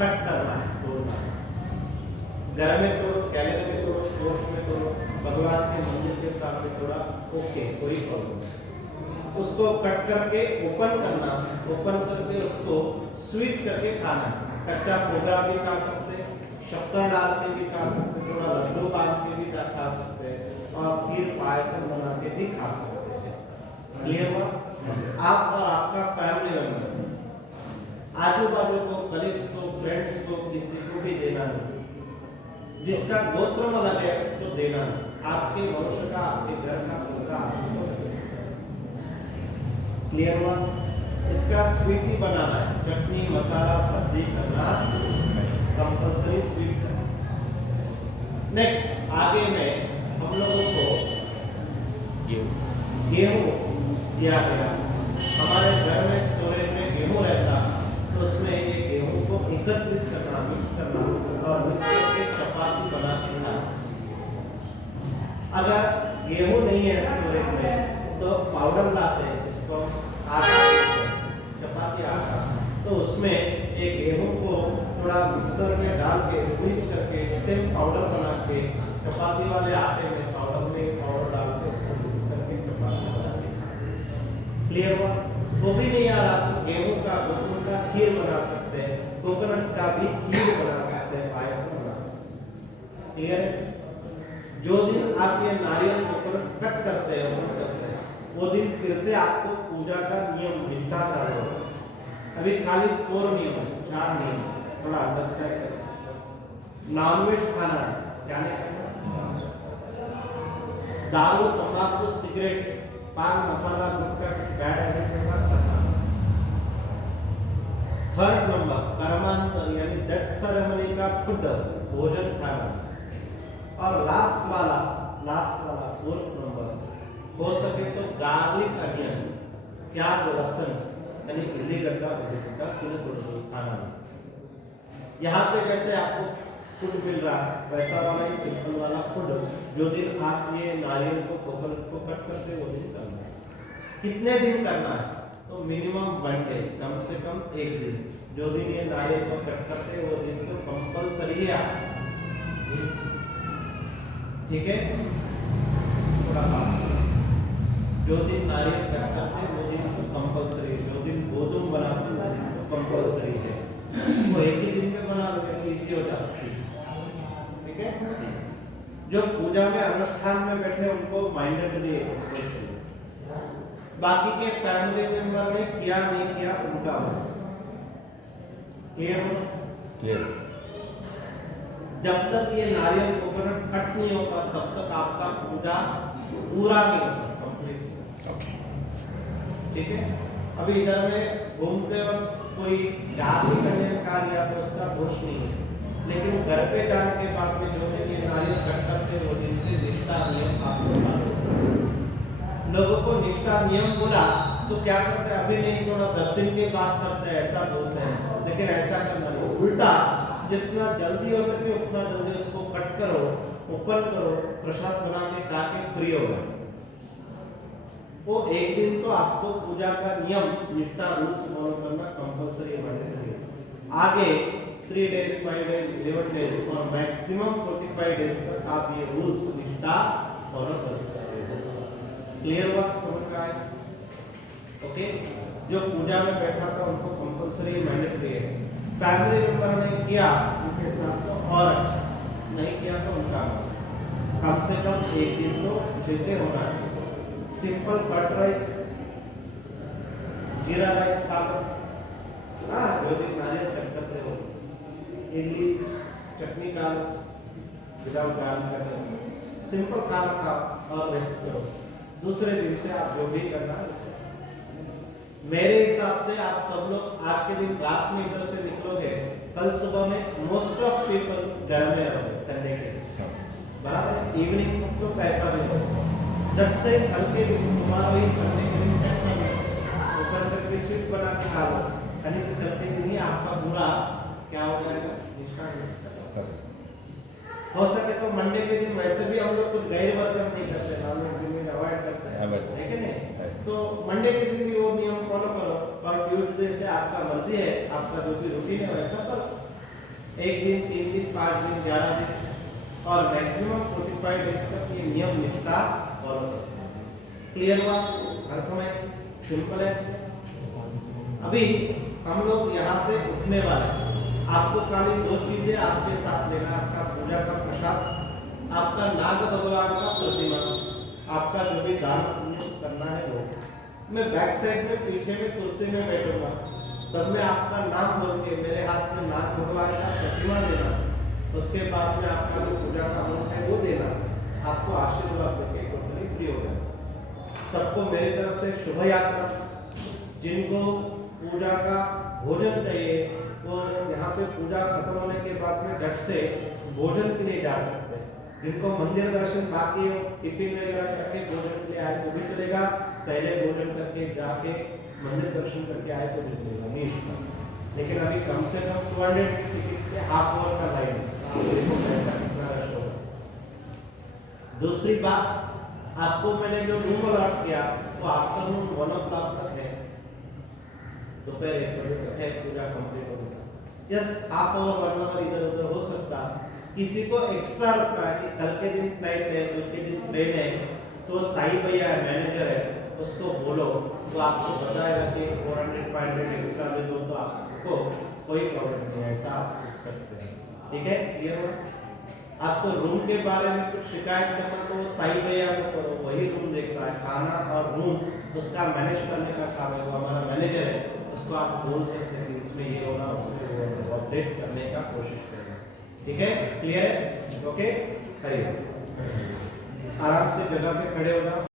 कट करना है, तोड़ना है। घर में तोड़ो, कैलेंडर में तोड़ो, कोष में तोड़ो, भगवान के मंदिर के सामने तोड़ा, ओके, कोई प्रॉब्लम नहीं। उसको कट करके ओपन करना, ओपन करके उसको स्वीट करके खाना। कच्चा पोगरा भी खा सकते, शक्कर डाल के भी खा सकते, थोड़ा लड्डू बांध के भी खा सकते हैं, और फिर पायसम बना के भी खा सकते हैं। क्लियर हुआ? आप और आपका फैमिली मेंबर, आजू बाजू को, कलीग्स को, फ्रेंड्स को, किसी को भी देना नहीं। जिसका गोत्र अलग है उसको देना नहीं। आपके वंश का, आपके घर का पूरा आपको। क्लियर हुआ? इसका स्वीट ही बनाना है, चटनी मसाला सब्जी करना कंपल्सरी, स्वीट करना। नेक्स्ट आगे में हम लोगों को गेहूं दिया गया। हमारे घर में स्टोरेज में गेहूं रहता तो उसमें ये गेहूं को एकत्रित करना, मिक्स करना और मिक्स करके चपाती बना के खाना। अगर गेहूं नहीं है स्टोरेज में तो पाउडर लाते हैं, इसको आटा, चपाती आटा, तो उसमें एक गेहूं को थोड़ा मिक्सर में डाल के मिक्स करके सेम पाउडर बना के चपाती वाले आटे में पाउडर डाल के उसको मिक्स करके चपाती बना के। क्लियर हुआ? वो भी नहीं आ रहा तो गेहूं का, कोकोनट का खीर बना सकते हैं, कोकोनट का भी खीर बना सकते हैं, पायसम बना सकते हैं। क्लियर है? जो दिन आप ये नारियल कोकोनट कट करते हैं, वो दिन फिर से आपको पूजा का नियम, निष्ठा चालू होगा। अभी खाली 4 नियम, 4 नियम, थोड़ा अंडरस्टैंड करें। नॉनवेज खाना है, क्या नहीं करना? दारू, तंबाकू, सिगरेट, पान मसाला, गुटखा, कुछ बैड हैबिट के बाद करना। थर्ड नंबर कर्मांतर यानी डेथ सेरेमनी का फूड भोजन खाना। और लास्ट वाला फोर्थ नंबर हो सके तो गार्लिक अनियन प्याज लहसुन यानी उल्लीगड्ढा का खाना। यहाँ पे जैसे आपको फूड मिल रहा है वैसा वाला ही सिंपल वाला फूड जो दिन आप ये नारियल को कोकोनट को कट करते हैं वो दिन करना है। कितने दिन करना है? तो मिनिमम 1 डे, कम से कम 1 दिन। जो दिन ये नारियल को कट करते हैं वो दिन तो कंपलसरी है। ठीक है, थोड़ा बात जो दिन नारियल कट करते हैं वो दिन तो कंपलसरी है। जो दिन गोदम बनाते हैं वो दिन तो कंपलसरी है। वो एक ही दिन में बना लो तो इजी हो जाता है। ठीक है, जो पूजा में अनुष्ठान में बैठे उनको माइंडेटरी है। बाकी के फैमिली मेंबर ने किया नहीं किया उनका क्लियर। जब तक ये नारियल कोकोनट कट नहीं होता तब तक आपका पूजा पूरा नहीं होता कंप्लीट। ठीक है, अभी इधर में घूमते वक्त कोई गार्लिक अनियन खा लिया तो उसका दोष नहीं है, लेकिन घर पे जाने के बाद में जो है ये नारियल कट करते वो दिन से निष्ठा नियम आपको मालूम। लोगों को निष्ठा नियम बोला तो क्या करते हैं, अभी नहीं थोड़ा 10 दिन के बाद करते हैं ऐसा बोलते हैं, लेकिन ऐसा करना नहीं। उल्टा जितना जल्दी हो सके उतना जल्दी उसको कट करो, ओपन करो, प्रसाद बना के खा के फ्री हो गए। वो एक दिन तो आपको पूजा का नियम निष्ठा रूल्स फॉलो करना कंपलसरी है। आगे 3 डेज 5 डेज 11 डेज और मैक्सिमम 45 डेज तक आप ये रूल्स निष्ठा फॉलो कर सकते हो। क्लियर हुआ, समझ में आया? ओके, जो पूजा में बैठा था उनको कंपलसरी मैंडेटरी है। फैमिली मेंबर ने किया उनके साथ तो और अच्छा, नहीं किया तो उनका कम से कम एक दिन तो अच्छे से होना है। सिंपल कट राइस जीरा राइस खा लो, जो दिन नारियल कट करते हो, इडली चटनी खा लो विदाउट गार्लिक, सिंपल खाना खाओ और रेस्ट करो। दूसरे दिन से आप जो भी करना है, मेरे हिसाब से आप सब लोग आज के दिन रात में इधर से निकलोगे, कल सुबह में मोस्ट ऑफ पीपल घर में रहोगे संडे के बराबर। इवनिंग तक तो कैसा भी हो, जब से कल के दिन तुम्हारा ही संडे के दिन ऊपर तक की स्वीट बना के खा लो, यानी कि कल के दिन ही आपका पूरा क्या हो जाएगा, निष्ठा। हो सके तो मंडे के दिन वैसे भी हम लोग कुछ गैर वर्तन नहीं करते, हम लोग अवॉइड करते हैं, लेकिन तो मंडे के दिन भी वो नियम फॉलो करो और ट्यूसडे से आपका मर्जी है, आपका जो भी रूटीन है वैसा करो। 1 दिन 3 दिन 5 दिन 11 दिन और मैक्सिमम 45 डेज तक ये नियम निष्ठा फॉलो कर सकते हैं। क्लियर हुआ? अर्थ में सिंपल है। अभी हम लोग यहाँ से उठने वाले, आपको खाली 2 चीजें आपके साथ लेना, आपका पूजा का प्रसाद, आपका नाग भगवान का प्रतिमा, आपका जो भी दान पुण्य करना है वो। मैं बैक साइड में पीछे में कुर्सी में बैठूंगा, तब मैं आपका नाम बोल के मेरे हाथ में नाग भगवान का प्रतिमा देना, उसके बाद में आपका जो पूजा का अमृत है वो देना, आपको आशीर्वाद देके टोटली फ्री हो गया। सबको मेरी तरफ से शुभ यात्रा। जिनको पूजा का भोजन चाहिए वो यहाँ पे पूजा खत्म होने के बाद में झट से भोजन के लिए जा सकते हैं। जिनको मंदिर दर्शन बाकी हो, टिफिन वगैरह करके भोजन के लिए आए तो भी चलेगा, पहले भोजन करके जाके मंदिर दर्शन करके आए तो भी चलेगा, निश्चित। लेकिन अभी कम से कम 200 टिकट के हाफ आवर का लाइन है, आप देखो कैसा कितना रश होगा। दूसरी बात, आपको मैंने जो रूम अलॉट किया वो आफ्टरनून 1 o'clock तक है, दोपहर 1 बजे तक है पूजा कंप्लीट होने का। यस, हाफ आवर 1 hour इधर उधर हो सकता है। किसी को एक्स्ट्रा रखना है कि कल के दिन फ्लाइट है, कल के दिन ट्रेन है, तो साई भैया है, मैनेजर है, उसको बोलो, वो आपको बताएगा कि 400-500 एक्स्ट्रा दे दो तो आपको कोई प्रॉब्लम नहीं है, ऐसा आप पूछ सकते हैं। ठीक है, क्लियर हुआ? आपको रूम के बारे में कुछ शिकायत करना तो साई भैया को करो, वही रूम देखता है, खाना और रूम उसका मैनेज करने का काम है, वो हमारा मैनेजर है, उसको आप बोल सकते हैं कि इसमें ये होगा उसमें वो होगा, अपडेट करने का कोशिश करें। ठीक है, क्लियर है? ओके, करिए, आराम से जगह पे खड़े हो जाओ।